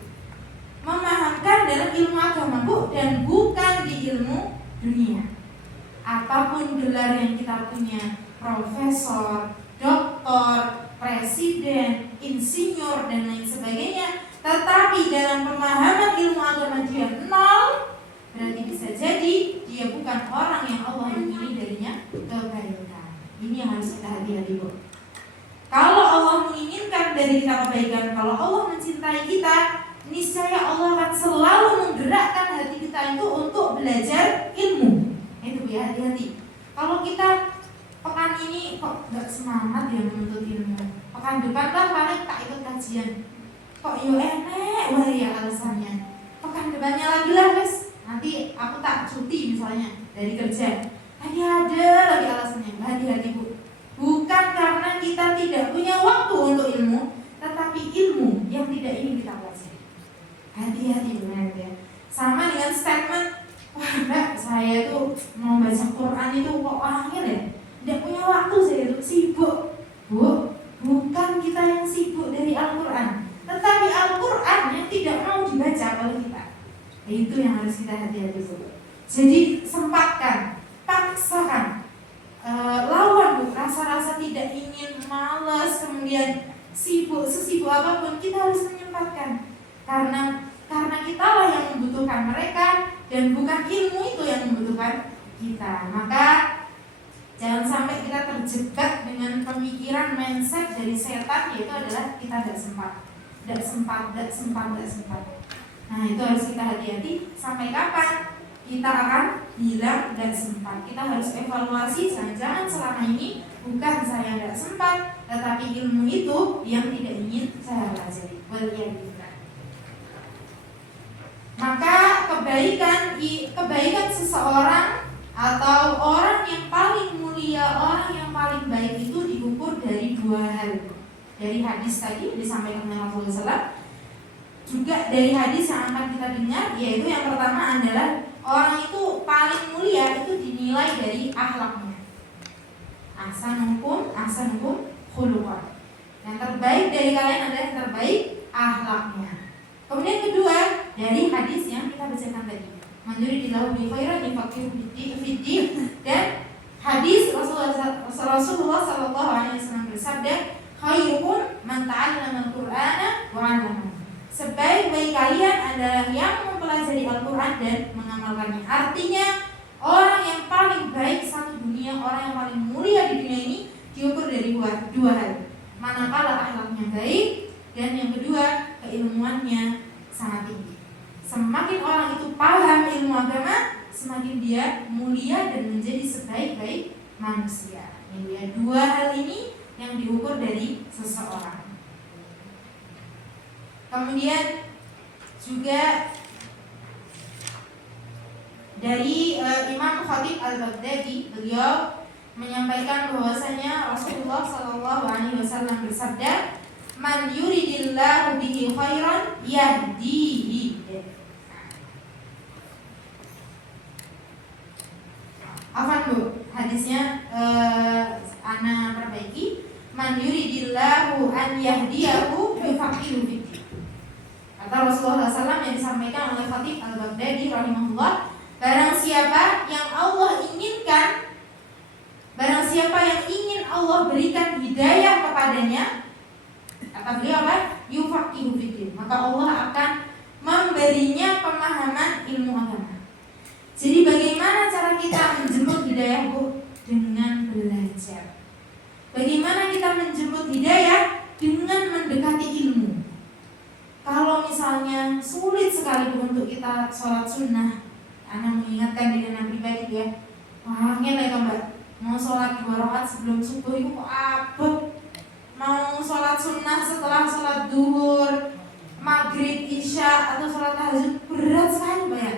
memahamkan dalam ilmu agama Bu, dan bukan di ilmu dunia. Apapun gelar yang kita punya, profesor, doktor, presiden, insinyur dan lain sebagainya, tetapi dalam pemahaman ilmu agama dia nol, berarti bisa jadi dia bukan orang yang Allah ingini darinya kebaikan. Ini yang harus kita hati-hati Bu. Kalau Allah menginginkan dari kita kebaikan, kalau Allah mencintai kita, niscaya Allah akan selalu menggerakkan hati kita itu untuk belajar ilmu. Itu ya, hati-hati. Kalau kita pekan ini kok gak semangat ya menuntut ilmu, pekan depan lah paling tak ikut kajian, kok yo enek wah ya alasannya, pekan depannya lagi lah wes, nanti aku tak cuti misalnya dari kerja, lagi ada lagi alasannya. Hati-hati Bu, bukan karena kita tidak punya waktu untuk ilmu, tetapi ilmu yang tidak ingin kita pelajari. Hati-hati benar ya. Sama dengan statement, wah Mbak, saya tuh mau baca Quran itu kok angin ya, tidak punya waktu, saya tuh sibuk. Bu, bukan kita yang sibuk dari Al-Quran, tetapi Al-Quran yang tidak mau dibaca oleh kita. Itu yang harus kita hati-hati Bu. Jadi sempatkan, paksakan, lawan Bu rasa-rasa tidak ingin, malas, kemudian sibuk, sesibuk apapun kita harus menyempatkan. Karena kita lah yang membutuhkan mereka dan bukan ilmu itu yang membutuhkan kita. Maka jangan sampai kita terjebak dengan pemikiran mindset dari setan, yaitu adalah kita tidak sempat. Nah itu harus kita hati-hati. Sampai kapan kita akan bilang tidak sempat? Kita harus evaluasi. Jangan-jangan selama ini bukan saya tidak sempat, tetapi ilmu itu yang tidak ingin saya pelajari. Waliyadillah. Maka kebaikan seseorang atau orang yang paling mulia, orang yang paling baik itu diukur dari dua hal. Dari hadis tadi disampaikan oleh Rasulullah SAW, juga dari hadis yang akan kita dengar, yaitu yang pertama adalah orang itu paling mulia itu dinilai dari akhlaknya. Ahsanukum khuluqan. Yang terbaik dari kalian adalah yang terbaik akhlaknya. Kemudian kedua, dari hadis yang kita bacakan tadi, man yuridillahu bihi khairan yufaqihu fiddin, dan hadis Rasulullah SAW bersabda, khairukum man ta'allama al-Qur'ana wa 'allamahu. Sebaik-baik kalian adalah yang mempelajari Al-Quran dan mengamalkannya. Artinya orang yang paling baik satu dunia, orang yang paling mulia di dunia ini diukur dari dua hal. Manakala akhlaknya baik, dan yang kedua keilmuannya sangat tinggi. Semakin orang itu paham ilmu agama, semakin semakin dia mulia dan menjadi sebaik-baik manusia. Ini ya, dua hal ini yang diukur dari seseorang. Kemudian juga dari Imam Khatib Al-Baghdadi, beliau menyampaikan bahwasanya Rasulullah SAW bersabda, "Man yuridillahu bihi khairan yahdihi." Apa Bu? Hadisnya ana perbaiki, "Man yuridillahu an yahdiyahu yufaqihu fiddin." Kata Rasulullah SAW yang disampaikan oleh Khatib Al-Baghdadi rahimahullah, barang siapa yang Allah inginkan, barang siapa yang ingin Allah berikan hidayah kepadanya, kata beliau apa? Yufaqihu fiddin, maka Allah akan memberinya pemahaman ilmu agama. Jadi bagaimana cara kita menjemput hidayah Bu? Dengan belajar. Bagaimana kita menjemput hidayah? Dengan mendekati ilmu. Kalau misalnya sulit sekali Bu untuk kita sholat sunnah, Ana mengingatkan diri Ana pribadi ya, wah ngene ya Mbak, mau sholat 2 rakaat sebelum subuh itu kok abot. Mau sholat sunnah setelah sholat duhur, maghrib, isya atau sholat tahajud berat sekali Mbak ya.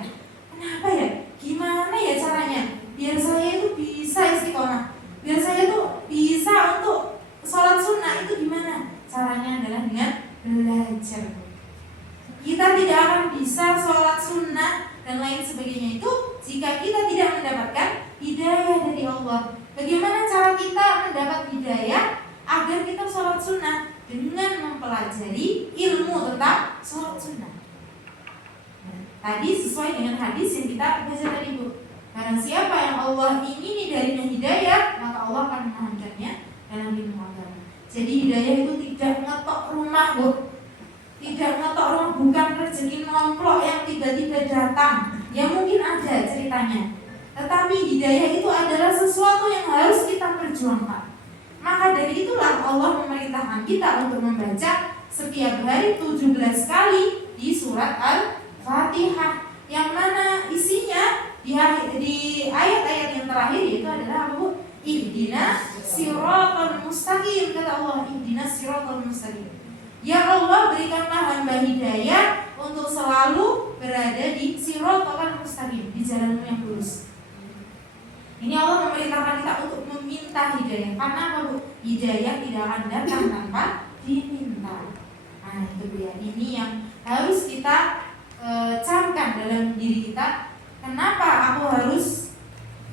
Kenapa ya? Gimana ya caranya biar saya itu bisa istiqomah, biar saya tuh bisa untuk sholat sunnah, itu gimana? Caranya adalah dengan belajar. Kita tidak akan bisa sholat sunnah dan lain sebagainya itu jika kita tidak mendapatkan hidayah dari Allah. Bagaimana cara kita mendapat hidayah agar kita sholat sunnah? Dengan mempelajari ilmu tentang sholat sunnah. Tadi sesuai dengan hadis yang kita baca tadi Bu, barang siapa yang Allah ingini darinya hidayah, maka Allah akan menghantarnya dalam ilmu agama. Jadi hidayah itu tidak ngetok rumah Bu, tidak ngetok rumah, bukan rezeki nomplok yang tiba-tiba datang. Ya mungkin ada ceritanya, tetapi hidayah itu adalah sesuatu yang harus kita perjuangkan. Maka dari itulah Allah memerintahkan kita untuk membaca setiap hari 17 kali di surat Al-Fatihah, yang mana isinya di ayat-ayat yang terakhir itu adalah apa Bu? Ihdina siratal mustaqim, kata Allah, ihdina siratal mustaqim. Ya Allah, berikanlah hamba hidayah untuk selalu berada di siratal mustaqim, di jalanmu yang lurus. Ini Allah memerintahkan kita untuk meminta hidayah. Karena apa Bu? Hidayah tidak akan datang tanpa diminta. Nah itu ya, ini yang harus kita camkan dalam diri kita. Kenapa aku harus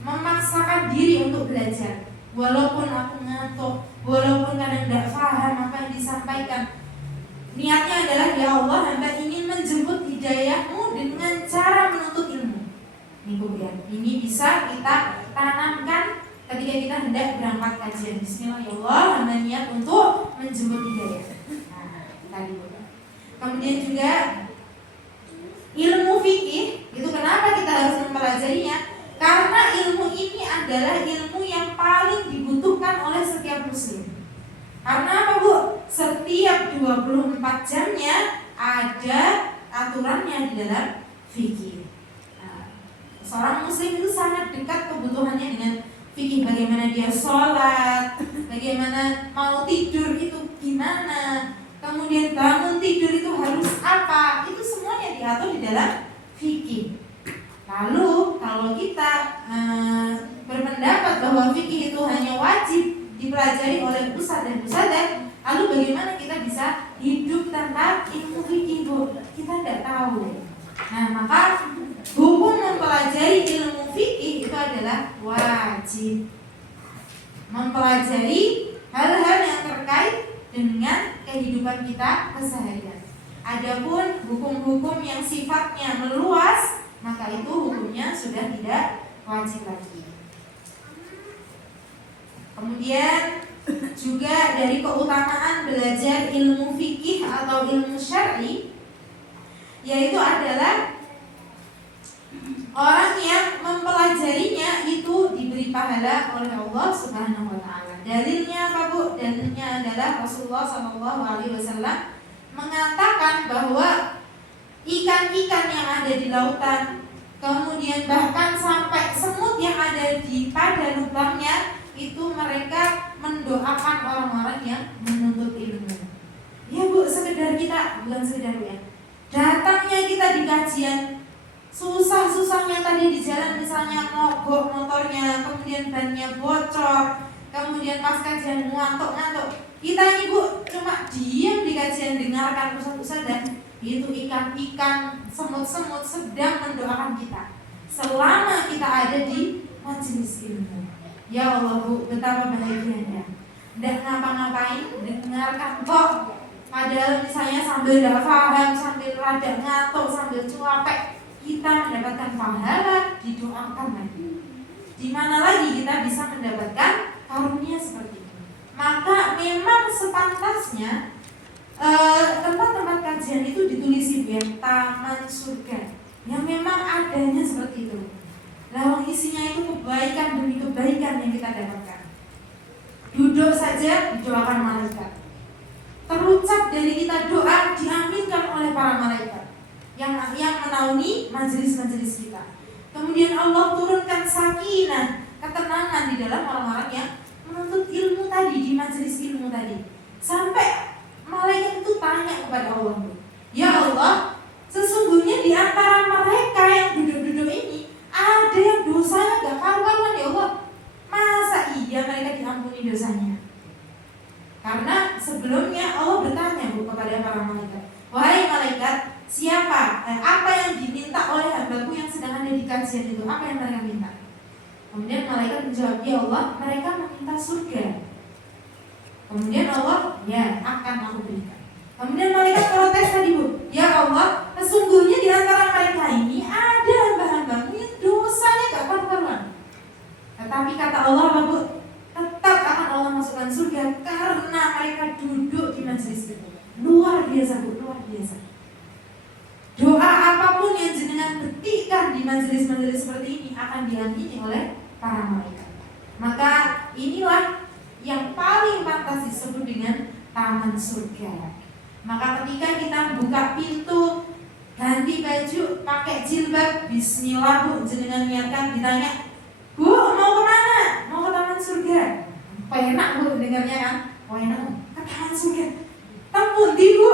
memaksakan diri untuk belajar? Walaupun aku ngantuk, walaupun kadang tidak paham apa yang disampaikan, niatnya adalah ya Allah, hamba ingin menjemput hidayahmu dengan cara menuntut ilmu. Ini bisa kita tanamkan ketika kita hendak berangkat kajian. Bismillah ya Allah, hamba niat untuk menjemput hidayah. Nah, tadi. Kemudian juga ilmu fikih itu kenapa kita harus mempelajarinya? Karena ilmu ini adalah ilmu yang paling dibutuhkan oleh setiap muslim. Karena apa Bu? Setiap 24 jamnya ada aturannya di dalam fikih. Seorang muslim itu sangat dekat kebutuhannya dengan fikih. Bagaimana dia sholat, bagaimana mau tidur itu gimana, kemudian bangun tidur itu harus apa, itu semuanya diatur di dalam fikih. Lalu kalau kita berpendapat bahwa fikih itu hanya wajib dipelajari oleh ustadz dan ustadzah, lalu bagaimana kita bisa hidup tanpa ilmu fikih Bu? Kita tidak tahu. Nah maka hukum mempelajari ilmu fikih itu adalah wajib. Mempelajari hal-hal yang terkait dengan kehidupan kita keseharian. Adapun hukum-hukum yang sifatnya meluas, maka itu hukumnya sudah tidak wajib lagi. Kemudian juga dari keutamaan belajar ilmu fikih atau ilmu syar'i, yaitu adalah orang yang mempelajarinya itu diberi pahala oleh Allah Subhanahu wa taala. Dalilnya apa Bu? Dalilnya adalah Rasulullah SAW mengatakan bahwa ikan-ikan yang ada di lautan, kemudian bahkan sampai ada pada lubangnya itu mereka mendoakan orang-orang yang menuntut ilmu. Ya Bu, sekedar kita, bukan sekedar ya, datangnya kita di kajian, susah-susahnya tadi di jalan misalnya mogok motornya, kemudian bannya bocor, kemudian pas kajian ngantuk-ngantuk, kita ini Bu cuma diam di kajian dengarkan ustaz-ustaz dan itu ikan-ikan, semut-semut sedang mendoakan kita selama kita ada di majelis ilmu. Ya Allah Bu, betapa bahagianya. Tidak ngapa-ngapain, dengarkan kok. Padahal misalnya sambil tidak paham, sambil rada ngantuk, sambil cuapek, kita mendapatkan pahala, didoakan lagi. Di mana lagi kita bisa mendapatkan karunia seperti itu? Maka memang sepantasnya tempat-tempat kajian itu ditulisi ya, taman surga, yang memang adanya seperti itu. Lalu isinya itu kebaikan demi kebaikan yang kita dapatkan. Duduk saja didoakan malaikat. Terucap dari kita doa diaminkan oleh para malaikat yang menaungi majelis-majelis kita. Kemudian Allah turunkan sakinah, ketenangan di dalam orang-orang yang menuntut ilmu tadi, di majelis ilmu tadi. Sampai malaikat itu tanya kepada Allah, ya Allah, sesungguhnya di antara mereka yang duduk-duduk ini ada yang dosanya gak karuan ya Allah. Masa iya mereka diampuni dosanya? Karena sebelumnya Allah bertanya Bu kepada para malaikat, wahai malaikat, apa yang diminta oleh hambaku yang sedang ada di kajian itu? Apa yang mereka minta? Kemudian malaikat menjawab, ya Allah, mereka meminta surga. Kemudian Allah, ya akan aku berikan. Kemudian malaikat protes tadi Bu, ya Allah, sesungguhnya di antara mereka ini ada hamba-hambamu yang dosanya gak karuan. Tetapi kata Allah apa Bu? Tetap akan Allah masukkan surga karena mereka duduk di majelis itu. Luar biasa Bu, luar biasa. Doa apapun yang jenengan ketikkan di majelis-majelis seperti ini akan diampuni oleh para malaikat. Maka inilah yang paling pantas disebut dengan taman surga. Maka ketika kita buka pintu, ganti baju, pakai jilbab, bismillah Bu, jenengan niatkan, ditanya, Bu mau kemana? Mau ke taman surga. Enak Bu dengarnya kan? Oh enak, ke taman surga. Tampun di Bu,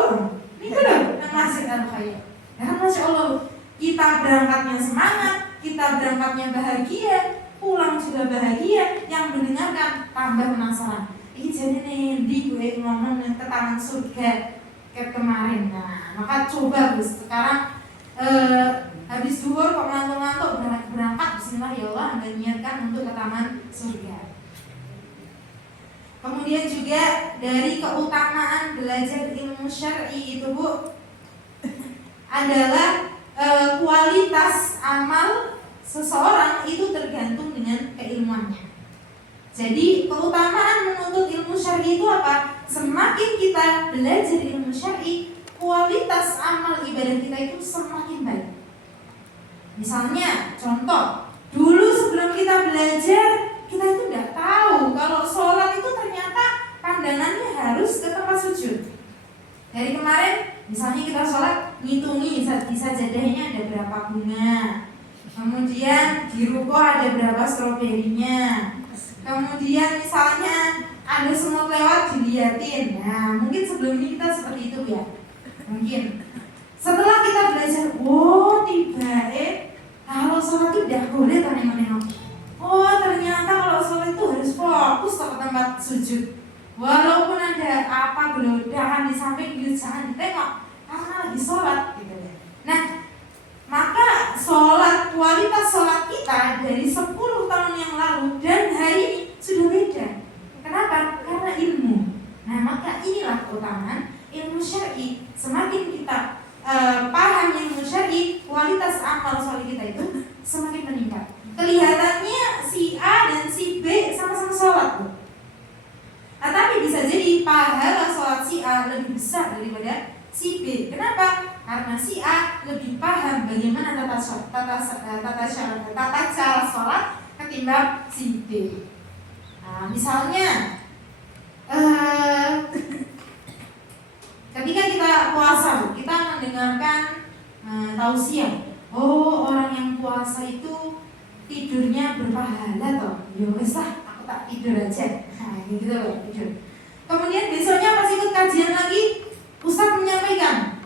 ini kan ngasih al-khair. Ya Masya Allah, kita berangkatnya semangat, kita berangkatnya bahagia, pulang juga bahagia, yang mendengarkan tambah penasaran. Ini jadi nih, di gue ngomong ke taman surga kayak kemarin. Nah, maka coba Bu, sekarang habis duhur kok ngantuk-ngantuk berangkat, bismillah ya Allah, Anda niatkan untuk ke taman surga. Kemudian juga dari keutamaan belajar ilmu syar'i itu Bu adalah kualitas amal seseorang itu tergantung dengan keilmuannya. Jadi keutamaan menuntut ilmu syar'i itu apa? Semakin kita belajar ilmu syar'i, kualitas amal ibadah kita itu semakin baik. Misalnya, contoh, dulu sebelum kita belajar, kita itu tidak tahu kalau sholat itu ternyata pandangannya harus ke tempat sujud. Dari kemarin, misalnya kita sholat, ngitungi di sajadahnya ada berapa bunga, kemudian di ruko ada berapa stroberinya, kemudian misalnya ada semut lewat dilihatin. Nah, mungkin sebelum ini kita seperti itu ya. Mungkin setelah kita belajar, oh tiba kalau sholat itu tidak boleh nengok-nengok. Oh ternyata kalau sholat itu harus fokus ke tempat sujud. Walaupun ada apa gelodahan di samping, jangan ditengok karena lagi sholat gitu ya. Nah, maka sholat, kualitas sholat kita dari 10 tahun yang lalu dan hari ini sudah beda. Kenapa? Karena ilmu. Nah, maka inilah keutamaan ilmu syar'i. Semakin kita paham ilmu syar'i, kualitas amal sholat kita itu semakin meningkat. Kelihatannya si A dan si B sama-sama sholat tuh. Tapi bisa jadi pahala sholat si A lebih besar daripada si B. Kenapa? Karena si A lebih paham bagaimana tata cara sholat ketimbang si B. Nah, misalnya ketika kita puasa, kita mendengarkan tausiah. Oh, orang yang puasa itu tidurnya berpahala toh. Ya wis lah, aku tak tidur aja. Nah, gitu loh, tidur. Kemudian besoknya pas ikut kajian lagi, Ustaz menyampaikan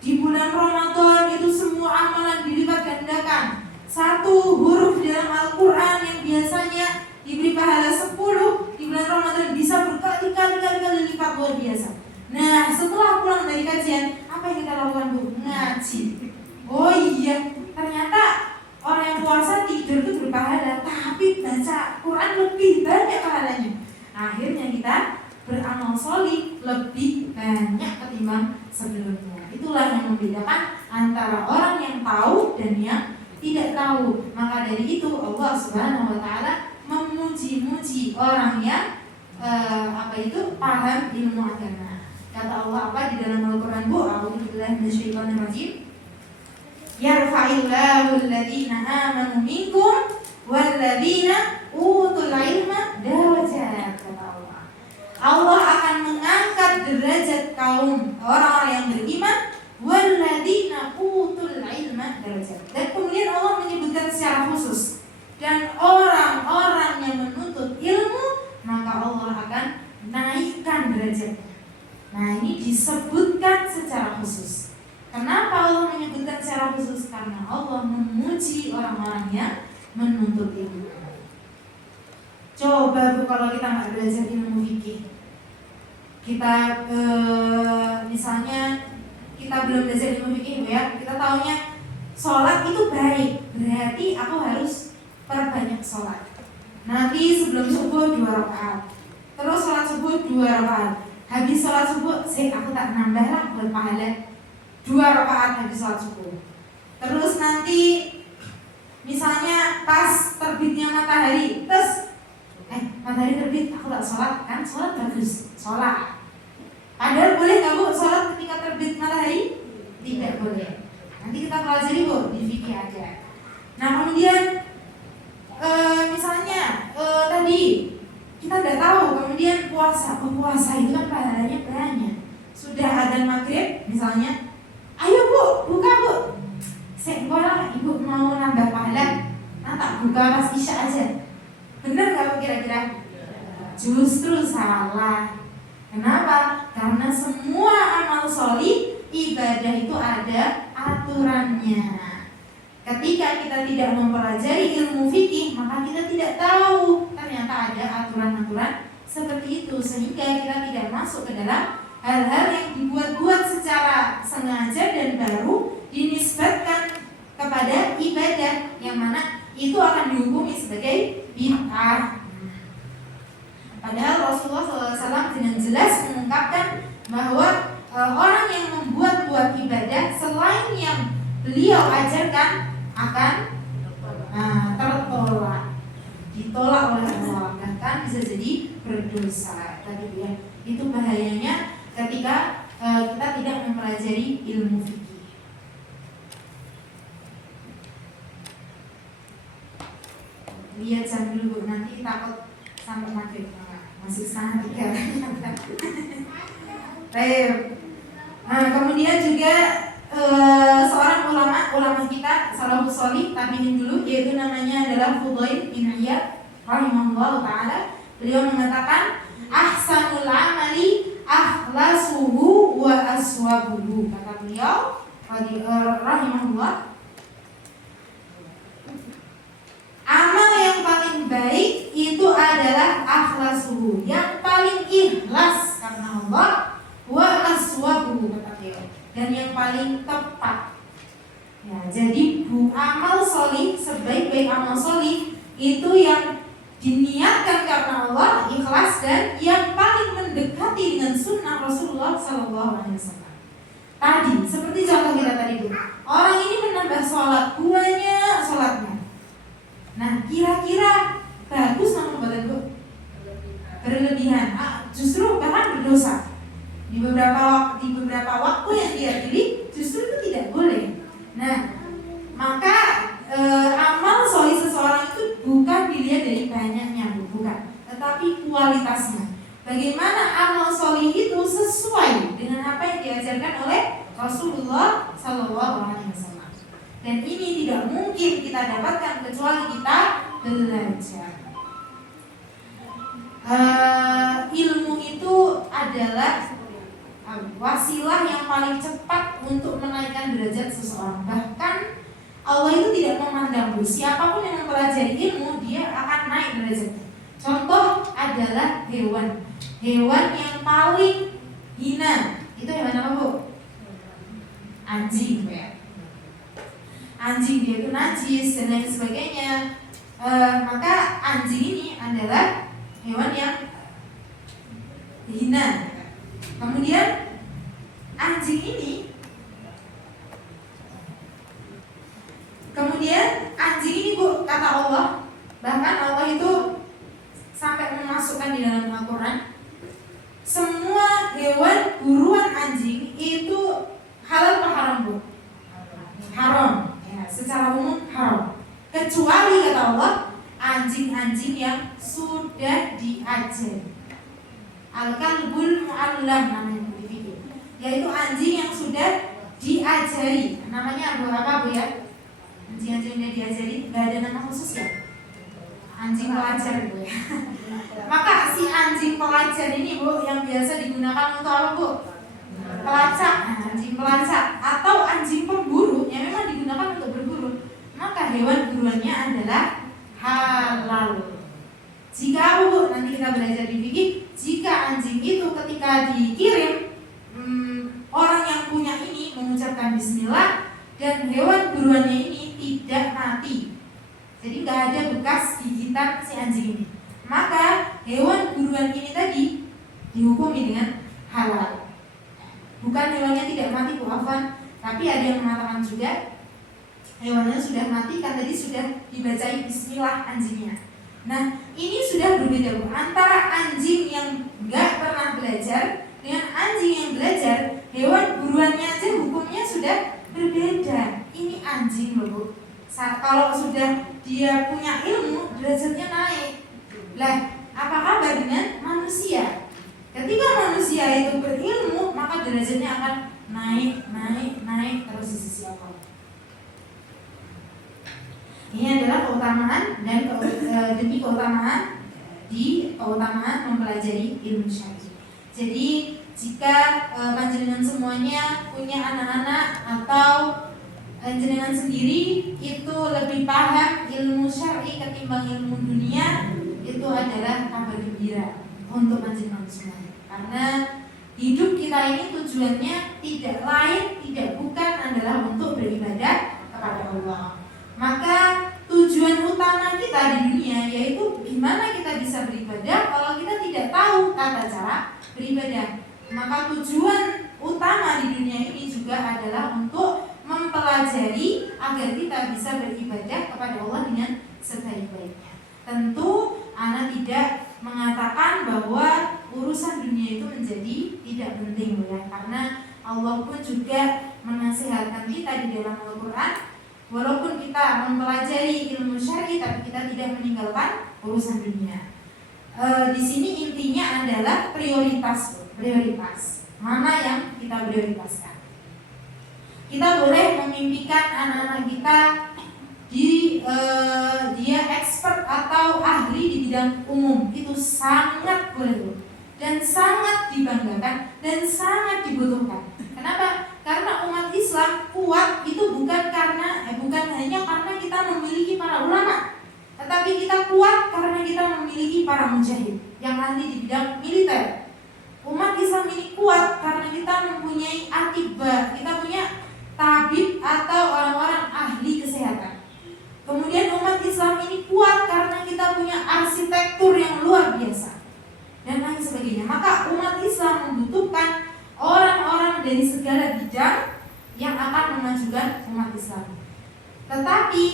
di bulan Ramadan itu semua amalan dilipat gandakan. 1 huruf dalam Al-Quran yang biasanya diberi pahala 10, di bulan Ramadan bisa berkali-kali lipat, luar biasa. Nah, setelah pulang dari kajian, apa yang kita lakukan, Bu? Ngaji. Oh iya, ternyata orang yang puasa tidur itu berpahala, tapi baca Quran lebih banyak pahalanya. Akhirnya kita beramal sholih lebih banyak ketimbang sebelumnya. Itulah yang membedakan antara orang yang tahu dan yang tidak tahu. Maka dari itu Allah Subhanahu wa taala memuji-muji orang yang paham ilmu agama. Kata Allah apa di dalam Al-Qur'an, Bu? A'udzubillahi minasyaitonir rajim. Yarfa'illahu alladziina aamanu minkum walladziina utul ilma darajat. Kata Allah. Allah akan mengangkat derajat kaum orang-orang yang beriman, walladziina utul ilma darajat. Dan kemudian Allah menyebutkan secara khusus, dan orang-orang yang menuntut ilmu, maka Allah akan naikkan derajatnya. Nah, ini disebutkan secara khusus. Kenapa Allah menyebutkan secara khusus? Karena Allah memuji orang-orang yang menuntut ilmu. Coba Bu, kalau kita nggak belajar ilmu fikih, kita misalnya kita belum belajar ilmu fikih, ya, kita taunya sholat itu baik, berarti aku harus perbanyak sholat. Nanti sebelum subuh 2 rakaat, terus sholat subuh 2 rakaat, habis sholat subuh aku tak nambah lah buat pahala 2 rakaat habis sholat subuh. Terus nanti misalnya pas terbitnya matahari, terus matahari terbit aku tak sholat, kan sholat bagus, sholat. Padahal boleh nggak Bu sholat ketika terbit matahari? Tidak boleh. Nanti kita pelajari Bu di fikih aja. Nah, kemudian misalnya tadi kita udah tahu, kemudian puasa itu kan pahalanya banyak. Sudah adzan maghrib misalnya, ayo Bu buka Bu. Sekolah Ibu mau nambah pahala, tak buka pas isya aja. Bener nggak Bu kira-kira? Justru salah. Kenapa? Karena semua amal sholih ibadah itu ada aturannya. Ketika kita tidak mempelajari ilmu fikih, maka kita tidak tahu ternyata ada aturan-aturan seperti itu, sehingga kita tidak masuk ke dalam hal-hal yang dibuat-buat secara sengaja dan baru dinisbatkan kepada ibadah, yang mana itu akan dihukumi sebagai bid'ah. Padahal Rasulullah SAW dengan jelas mengungkapkan bahwa orang yang membuat-buat ibadah selain yang beliau ajarkan akan tertolak, ditolak oleh Allah, bahkan bisa jadi berdosa. Tadi ya, itu bahayanya ketika kita tidak mempelajari ilmu fikih. Lihat jam dulu, nanti takut sampai maghrib. Masih 2:30. Baik. Nah, kemudian juga seorang ulama kita salafus sholih, tabi'in dulu, yaitu namanya adalah Fudail bin Iyad rahimahullah taala. Beliau mengatakan, ahsanul amali akhlasuhu wa aswabuhu. Kata beliau rahimahullah, amal yang paling baik itu adalah akhlasuhu, yang paling ikhlas karena Allah, wa aswabuhu, kata beliau, dan yang paling tepat. Ya, jadi amal sholih, sebaik-baik amal sholih itu yang diniatkan karena Allah, ikhlas, dan yang paling mendekati dengan sunnah Rasulullah SAW. Tadi, seperti contoh kita tadi Bu, orang ini menambah sholat, banyak sholatnya. Nah, kira-kira bagus nama perbuatan Bu? Berlebihan, justru bahkan berdosa. Di beberapa waktu yang dia pilih, justru itu tidak boleh. Nah, maka amal sholih seseorang itu bukan dilihat dari banyaknya, bukan, tetapi kualitasnya. Bagaimana amal sholih itu sesuai dengan apa yang diajarkan oleh Rasulullah SAW. Dan ini tidak mungkin kita dapatkan kecuali kita belajar. Ilmu itu adalah wasilah yang paling cepat untuk menaikkan derajat seseorang. Bahkan Allah itu tidak memandang siapapun yang mempelajari ilmu, dia akan naik derajatnya. Contoh adalah hewan. Hewan yang paling hina itu hewan apa, Bu? Anjing, ya. Anjing dia itu najis dan lain sebagainya. Maka anjing ini adalah hewan yang hina. Kemudian anjing ini Bu, kata Allah, bahkan Allah itu sampai memasukkan di dalam Al-Quran, semua hewan buruan anjing itu halal apa haram, Bu? Haram, ya, secara umum haram. Kecuali kata Allah, anjing-anjing yang sudah diajari. Al-kalbul mu'allam namanya Bu, yaitu anjing yang sudah diajari. Namanya apa, Bu, ya? Anjing-anjing yang diajari, nggak ada nama khusus ya? Anjing pelajar, Bu, ya. Maka si anjing pelajar ini, Bu, yang biasa digunakan untuk apa, Bu? Pelacak. Anjing pelacak atau anjing pemburu yang memang digunakan untuk berburu, maka hewan buruannya adalah halal. Jika apa, Bu? Nanti kita belajar di fikih, jika anjing itu ketika dikirim, orang yang punya ini mengucapkan bismillah dan hewan buruannya ini tidak mati, jadi nggak ada bekas gigitan si anjing ini, maka hewan buruan ini tadi dihukumi dengan halal. Bukan hewannya tidak mati, Bu, afwan, tapi ada yang mengatakan juga hewannya sudah mati kan tadi sudah dibacai bismillah anjingnya. Nah, ini sudah berbeda, Bu, antara anjing yang nggak pernah belajar dengan anjing yang belajar. Hewan buruannya aja hukumnya sudah berbeda. Ini anjing loh, Bu. Kalau sudah dia punya ilmu, derajatnya naik. Lah, apa kabar dengan manusia? Ketika manusia itu berilmu, maka derajatnya akan naik terus di sisi Allah. Ini adalah keutamaan dan demi keutamaan mempelajari ilmu syar'i. Jadi jika panjenengan semuanya punya anak-anak atau panjenengan sendiri itu lebih paham ilmu syar'i ketimbang ilmu dunia, itu adalah kabar gembira untuk panjenengan semuanya. Karena hidup kita ini tujuannya tidak lain, tidak bukan adalah untuk beribadah kepada Allah. Maka tujuan utama kita di dunia yaitu gimana kita bisa beribadah kalau kita tidak tahu tata cara beribadah. Maka tujuan utama di dunia ini juga adalah untuk mempelajari agar kita bisa beribadah kepada Allah dengan sebaik-baiknya. Tentu Ana tidak mengatakan bahwa urusan dunia itu menjadi tidak penting, ya, karena Allah pun juga menasihatkan kita di dalam Al-Quran, walaupun kita mempelajari ilmu syar'i tapi kita tidak meninggalkan urusan dunia. Di sini intinya adalah prioritas. Mana yang kita prioritaskan? Kita boleh memimpikan anak-anak kita dia expert atau ahli di bidang umum, itu sangat boleh dan sangat dibanggakan dan sangat dibutuhkan. Kenapa? Karena umat Islam kuat itu bukan hanya karena kita memiliki para ulama, tetapi kita kuat karena kita memiliki para mujahid yang ahli di bidang militer. Umat Islam ini kuat karena kita mempunyai atibah, kita punya tabib atau orang-orang ahli kesehatan. Kemudian umat Islam ini kuat karena kita punya arsitektur yang luar biasa dan lain sebagainya. Maka umat Islam membutuhkan orang-orang dari segala bidang yang akan memajukan umat Islam. Tetapi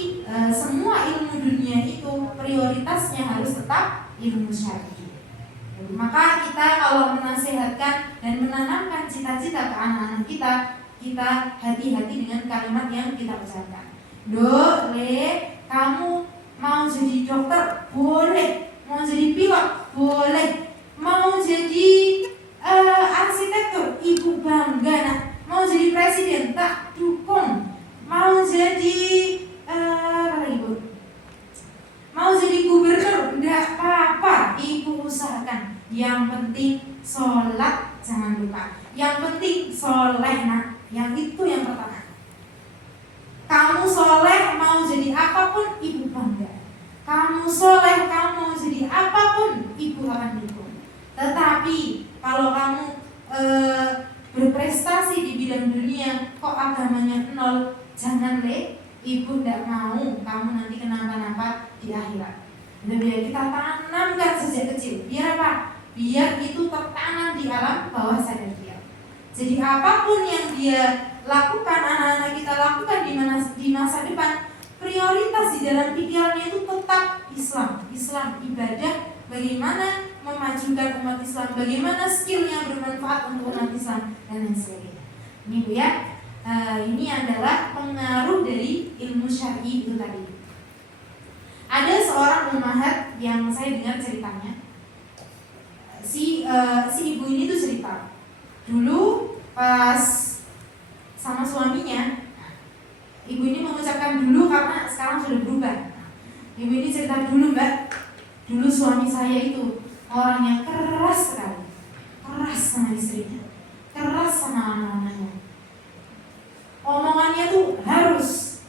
semua ilmu dunia itu prioritasnya harus tetap ilmu syar'i. Maka kita kalau menasihatkan dan menanamkan cita-cita ke anak-anak kita hati-hati dengan kalimat yang kita ucapkan. Dok, Le, kamu mau jadi dokter? Boleh. Mau jadi pilot? Boleh. Mau jadi arsitektur? Ibu bangga, nak. Mau jadi presiden? Tak dukung. Mau jadi Yang penting sholat jangan lupa. Yang penting soleh nak. Yang itu yang pertama. Kamu soleh mau jadi apapun ibu bangga. Kamu soleh kamu mau jadi apapun ibu akan dukung. Tetapi kalau kamu berprestasi di bidang dunia kok agamanya nol, jangan deh. Ibu tidak mau kamu nanti kenapa-napa di akhirat. Lebih kita tanamkan sejak kecil. Biar apa? Biar itu tertanam di alam bawah sadar dia. Jadi apapun yang dia lakukan, anak-anak kita lakukan di masa depan, prioritas di dalam pikirannya itu tetap Islam, ibadah, bagaimana memajukan umat Islam, bagaimana skill yang bermanfaat untuk umat Islam dan lain sebagainya. Ini Bu ya. Ini adalah pengaruh dari ilmu syar'i itu tadi. Ada seorang ummahat yang saya dengar ceritanya. Si ibu ini tuh cerita. Dulu pas sama suaminya, ibu ini mengucapkan dulu karena sekarang sudah berubah. Ibu ini cerita dulu Mbak, dulu suami saya itu orangnya keras sekali, keras sama istrinya, keras sama anak-anaknya. Omongannya tuh harus,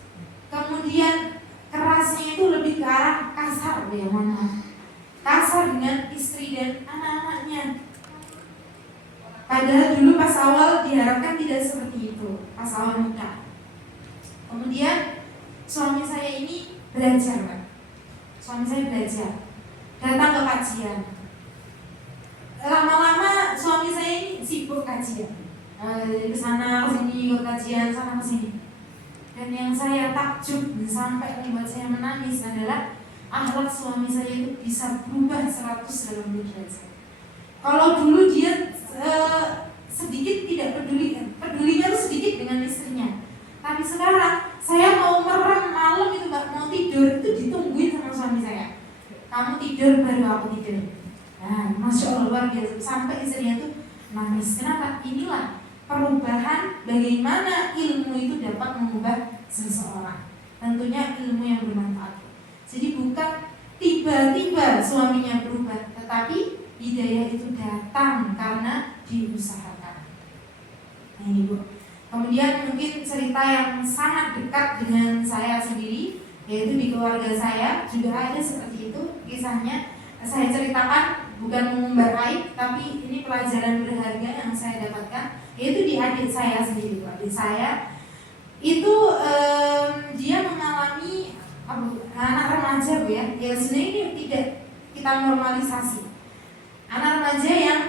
kemudian kerasnya itu lebih ke arah kasar ya, kasar dengan istri dan anak-anaknya. Padahal dulu pas awal diharapkan tidak seperti itu, pas awal nikah. Kemudian suami saya ini belajar Pak. Suami saya belajar, datang ke kajian. Lama-lama suami saya ini sibuk kajian, ke sana ke sini ikut kajian, sana ke sini. Dan yang saya takjub sampai membuat saya menangis adalah akhlak suami saya itu bisa berubah 180 derajat. Kalau dulu dia sedikit tidak pedulinya itu sedikit dengan istrinya. Tapi sekarang saya mau merem malam itu Mbak, mau tidur itu ditungguin sama suami saya. Kamu tidur baru aku tidur. Nah, Masya Allah luar biasa. Sampai istrinya itu nangis. Kenapa? Inilah perubahan bagaimana ilmu itu dapat mengubah seseorang. Tentunya ilmu yang bermanfaat. Jadi bukan tiba-tiba suaminya berubah, tetapi hidayah itu datang karena diusahakan. Nah ini Bu. Kemudian mungkin cerita yang sangat dekat dengan saya sendiri, yaitu di keluarga saya juga ada seperti itu kisahnya. Saya ceritakan bukan mengumbar aib, tapi ini pelajaran berharga yang saya dapatkan, yaitu di adik saya sendiri. Adik saya itu dia mengalami anak remaja Bu ya. Ya sebenarnya ini tidak kita normalisasi. Anak remaja yang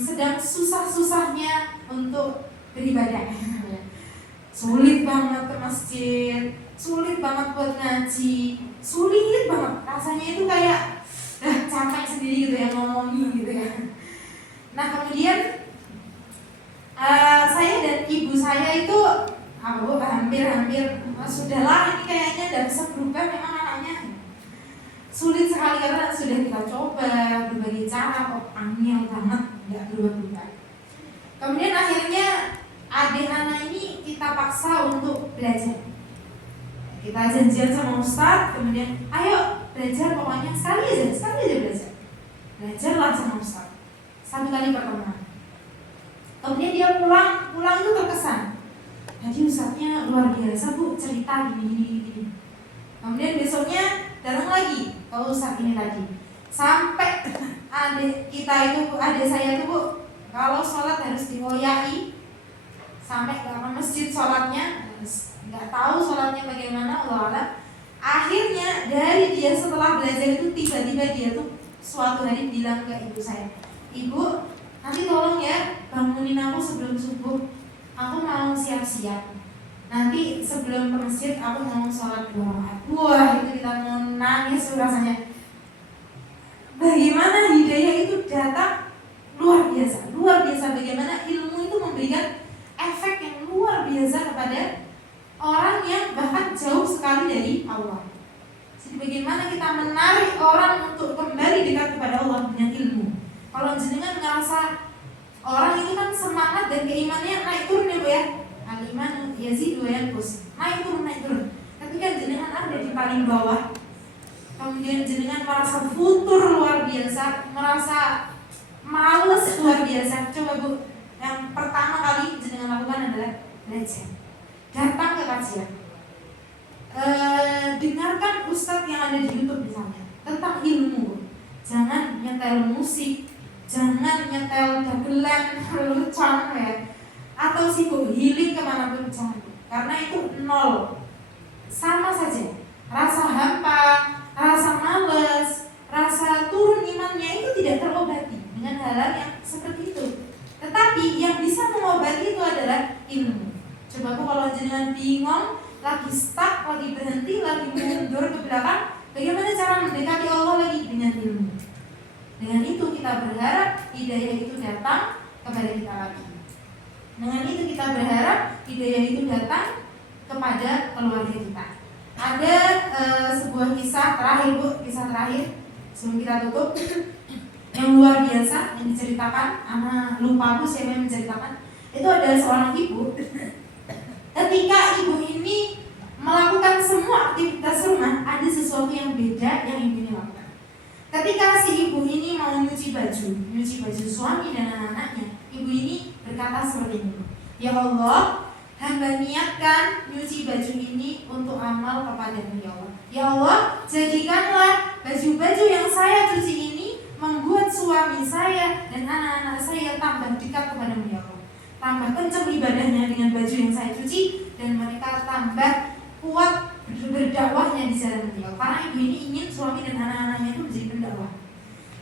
sedang susah-susahnya untuk beribadah. Sulit banget ke masjid, sulit banget buat ngaji, sulit banget. Rasanya itu kayak capek sendiri gitu ya ngomongin gitu ya. Nah kemudian saya dan ibu saya itu hampir sudahlah ini kayaknya tidak bisa berubah memang anaknya. Sulit sekali karena sudah kita coba berbagai cara kok angel banget nggak berubah-berubah. Kemudian akhirnya adik anak ini kita paksa untuk belajar. Kita janjian sama Ustadz, kemudian ayo belajar pokoknya sekali aja belajar. Belajarlah sama Ustadz. 1 kali pertemuan. Kemudian dia pulang itu terkesan. Tadi Ustadznya luar biasa Bu, cerita gini. Kemudian besoknya datang lagi ke Ustadz ini tadi. Sampai adik saya itu Bu, kalau sholat harus dioyai sampai ke masjid sholatnya, nggak tahu sholatnya bagaimana, Allah. Akhirnya dari dia setelah belajar itu tiba-tiba dia tuh suatu hari bilang ke ibu saya, Ibu, nanti tolong ya bangunin aku sebelum subuh. Aku mau siap-siap. Nanti sebelum ke masjid aku mau sholat 2 rakaat. Wah itu kita mau nangis rasanya. Bagaimana hidayah itu datang luar biasa bagaimana ilmu itu memberikan efek yang luar biasa kepada orang yang bahkan jauh sekali dari Allah. Jadi bagaimana kita menarik orang untuk kembali dekat kepada Allah dengan ilmu. Kalau jenengan ngerasa orang itu kan semangat dan keimanannya naik turun ya Bu ya. Al-iman yazidu wa yanqus. Naik turun. Tapi kan jenengan ada di paling bawah. Kemudian jenengan merasa futur luar biasa, merasa males luar biasa. Coba Bu, yang pertama kali jenengan lakukan adalah belajar, datang ke kajian, dengarkan ustadz yang ada di YouTube misalnya tentang ilmu. Jangan nyetel musik, jangan nyetel dagelan, lelucon ya, atau sibuk healing kemanapun, jangan. Karena itu nol, sama saja. Rasa hampa, rasa males, rasa turun imannya itu tidak terobati dengan hal-hal yang seperti itu. Tetapi yang bisa mengobati itu adalah ilmu. Coba Bu, kalau jenengan bingung, lagi stuck, lagi berhenti, lagi mundur ke belakang, bagaimana cara mendekati Allah lagi? Dengan ilmu. Dengan itu kita berharap hidayah itu datang kepada kita lagi. Dengan itu kita berharap hidayah itu datang kepada keluarga kita. Ada sebuah kisah terakhir Bu, kisah terakhir sebelum kita tutup, yang luar biasa yang diceritakan. Ana lupa Bu siapa yang menceritakan. Itu ada seorang ibu. Ketika ibu ini melakukan semua aktivitas rumah, ada sesuatu yang beda yang ibu ini lakukan. Ketika si ibu ini mau nyuci baju suami dan anak-anaknya, ibu ini berkata seperti ini, ya Allah, hamba niatkan nyuci baju ini untuk amal kepadamu ya Allah. Ya Allah, jadikanlah baju-baju yang saya cuci ini membuat suami saya dan anak-anak saya tambah dekat kepadamu ya Allah. Tambah kencang ibadahnya dengan baju yang saya cuci, dan mereka tambah kuat berdakwahnya di jalan Allah. Karena ibu ini ingin suami dan anak-anaknya itu menjadi pendakwah.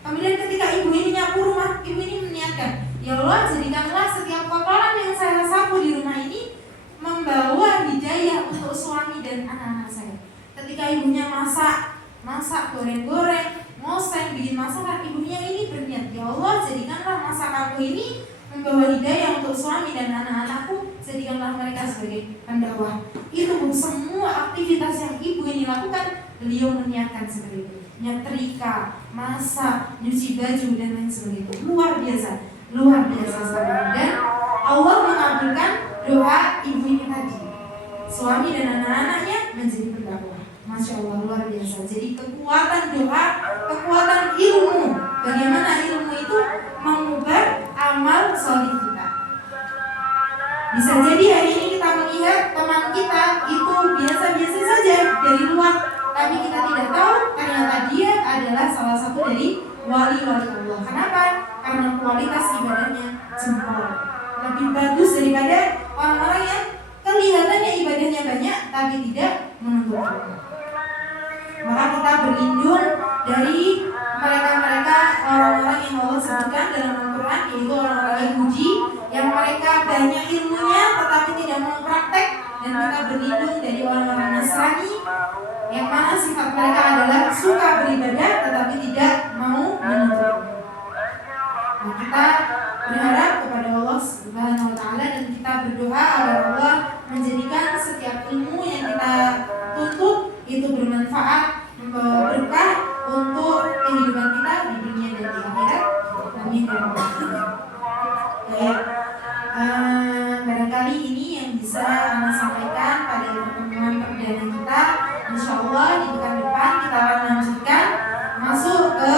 Kemudian ketika ibu ini nyapu rumah, ibu ini meniatkan, ya Allah, jadikanlah setiap kotoran yang saya sapu di rumah ini membawa hidayah untuk suami dan anak-anak saya. Ketika ibunya masak goreng-goreng, ngoseng, bikin masakan, ibunya ini berniat, ya Allah, jadikanlah masakanku ini membawa hidayah untuk suami dan anak-anakku, jadikanlah mereka sebagai pendakwah. Itu semua aktivitas yang ibu ini lakukan, beliau meniatkan seperti itu. Nyetrika, masak, nyuci baju dan lain sebagainya. Luar biasa sekali. Dan Allah mengabulkan doa ibu ini tadi. Suami dan anak-anaknya menjadi pendakwah. Masya Allah, luar biasa. Jadi kekuatan doa, kekuatan ilmu. Bagaimana ilmu itu mengubah amal sholih kita. Bisa jadi hari ini kita melihat teman kita itu biasa-biasa saja dari luar, tapi kita tidak tahu ternyata dia adalah salah satu dari wali-wali Allah. Kenapa? Karena kualitas ibadahnya jempol, lebih bagus daripada orang-orang yang kelihatannya ibadahnya banyak tapi tidak menuntut ilmu. Maka kita berlindung dari mereka-mereka orang-orang yang Allah sebutkan dalam Al-Quran, yaitu orang-orang Yahudi yang mereka banyak ilmunya tetapi tidak mau praktek, dan kita berlindung dari orang-orang Nasrani yang mana sifat mereka adalah suka beribadah tetapi tidak mau menuntut. Nah, kita berharap kepada Allah Subhanahu wa Ta'ala dan kita berdoa agar Allah menjadikan setiap ilmu yang kita tuntut itu bermanfaat, membawa berkah untuk kehidupan kita di dunia dan di akhirat. Amin ya rabbal alamin. Barangkali ini yang bisa Ana sampaikan pada pertemuan perdana kita. Insya Allah di pekan depan kita akan lanjutkan masuk ke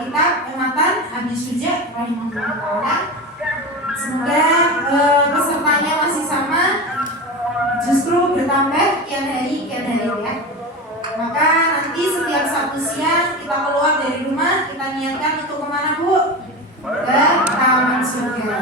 kitab Matan Abi Syuja rahimahullah ta'ala. Semoga pesertanya masih sama, justru bertambah kian hari ya. Maka nanti setiap Sabtu siang kita keluar dari rumah, kita niatkan untuk kemana Bu? Ke Taman Surga.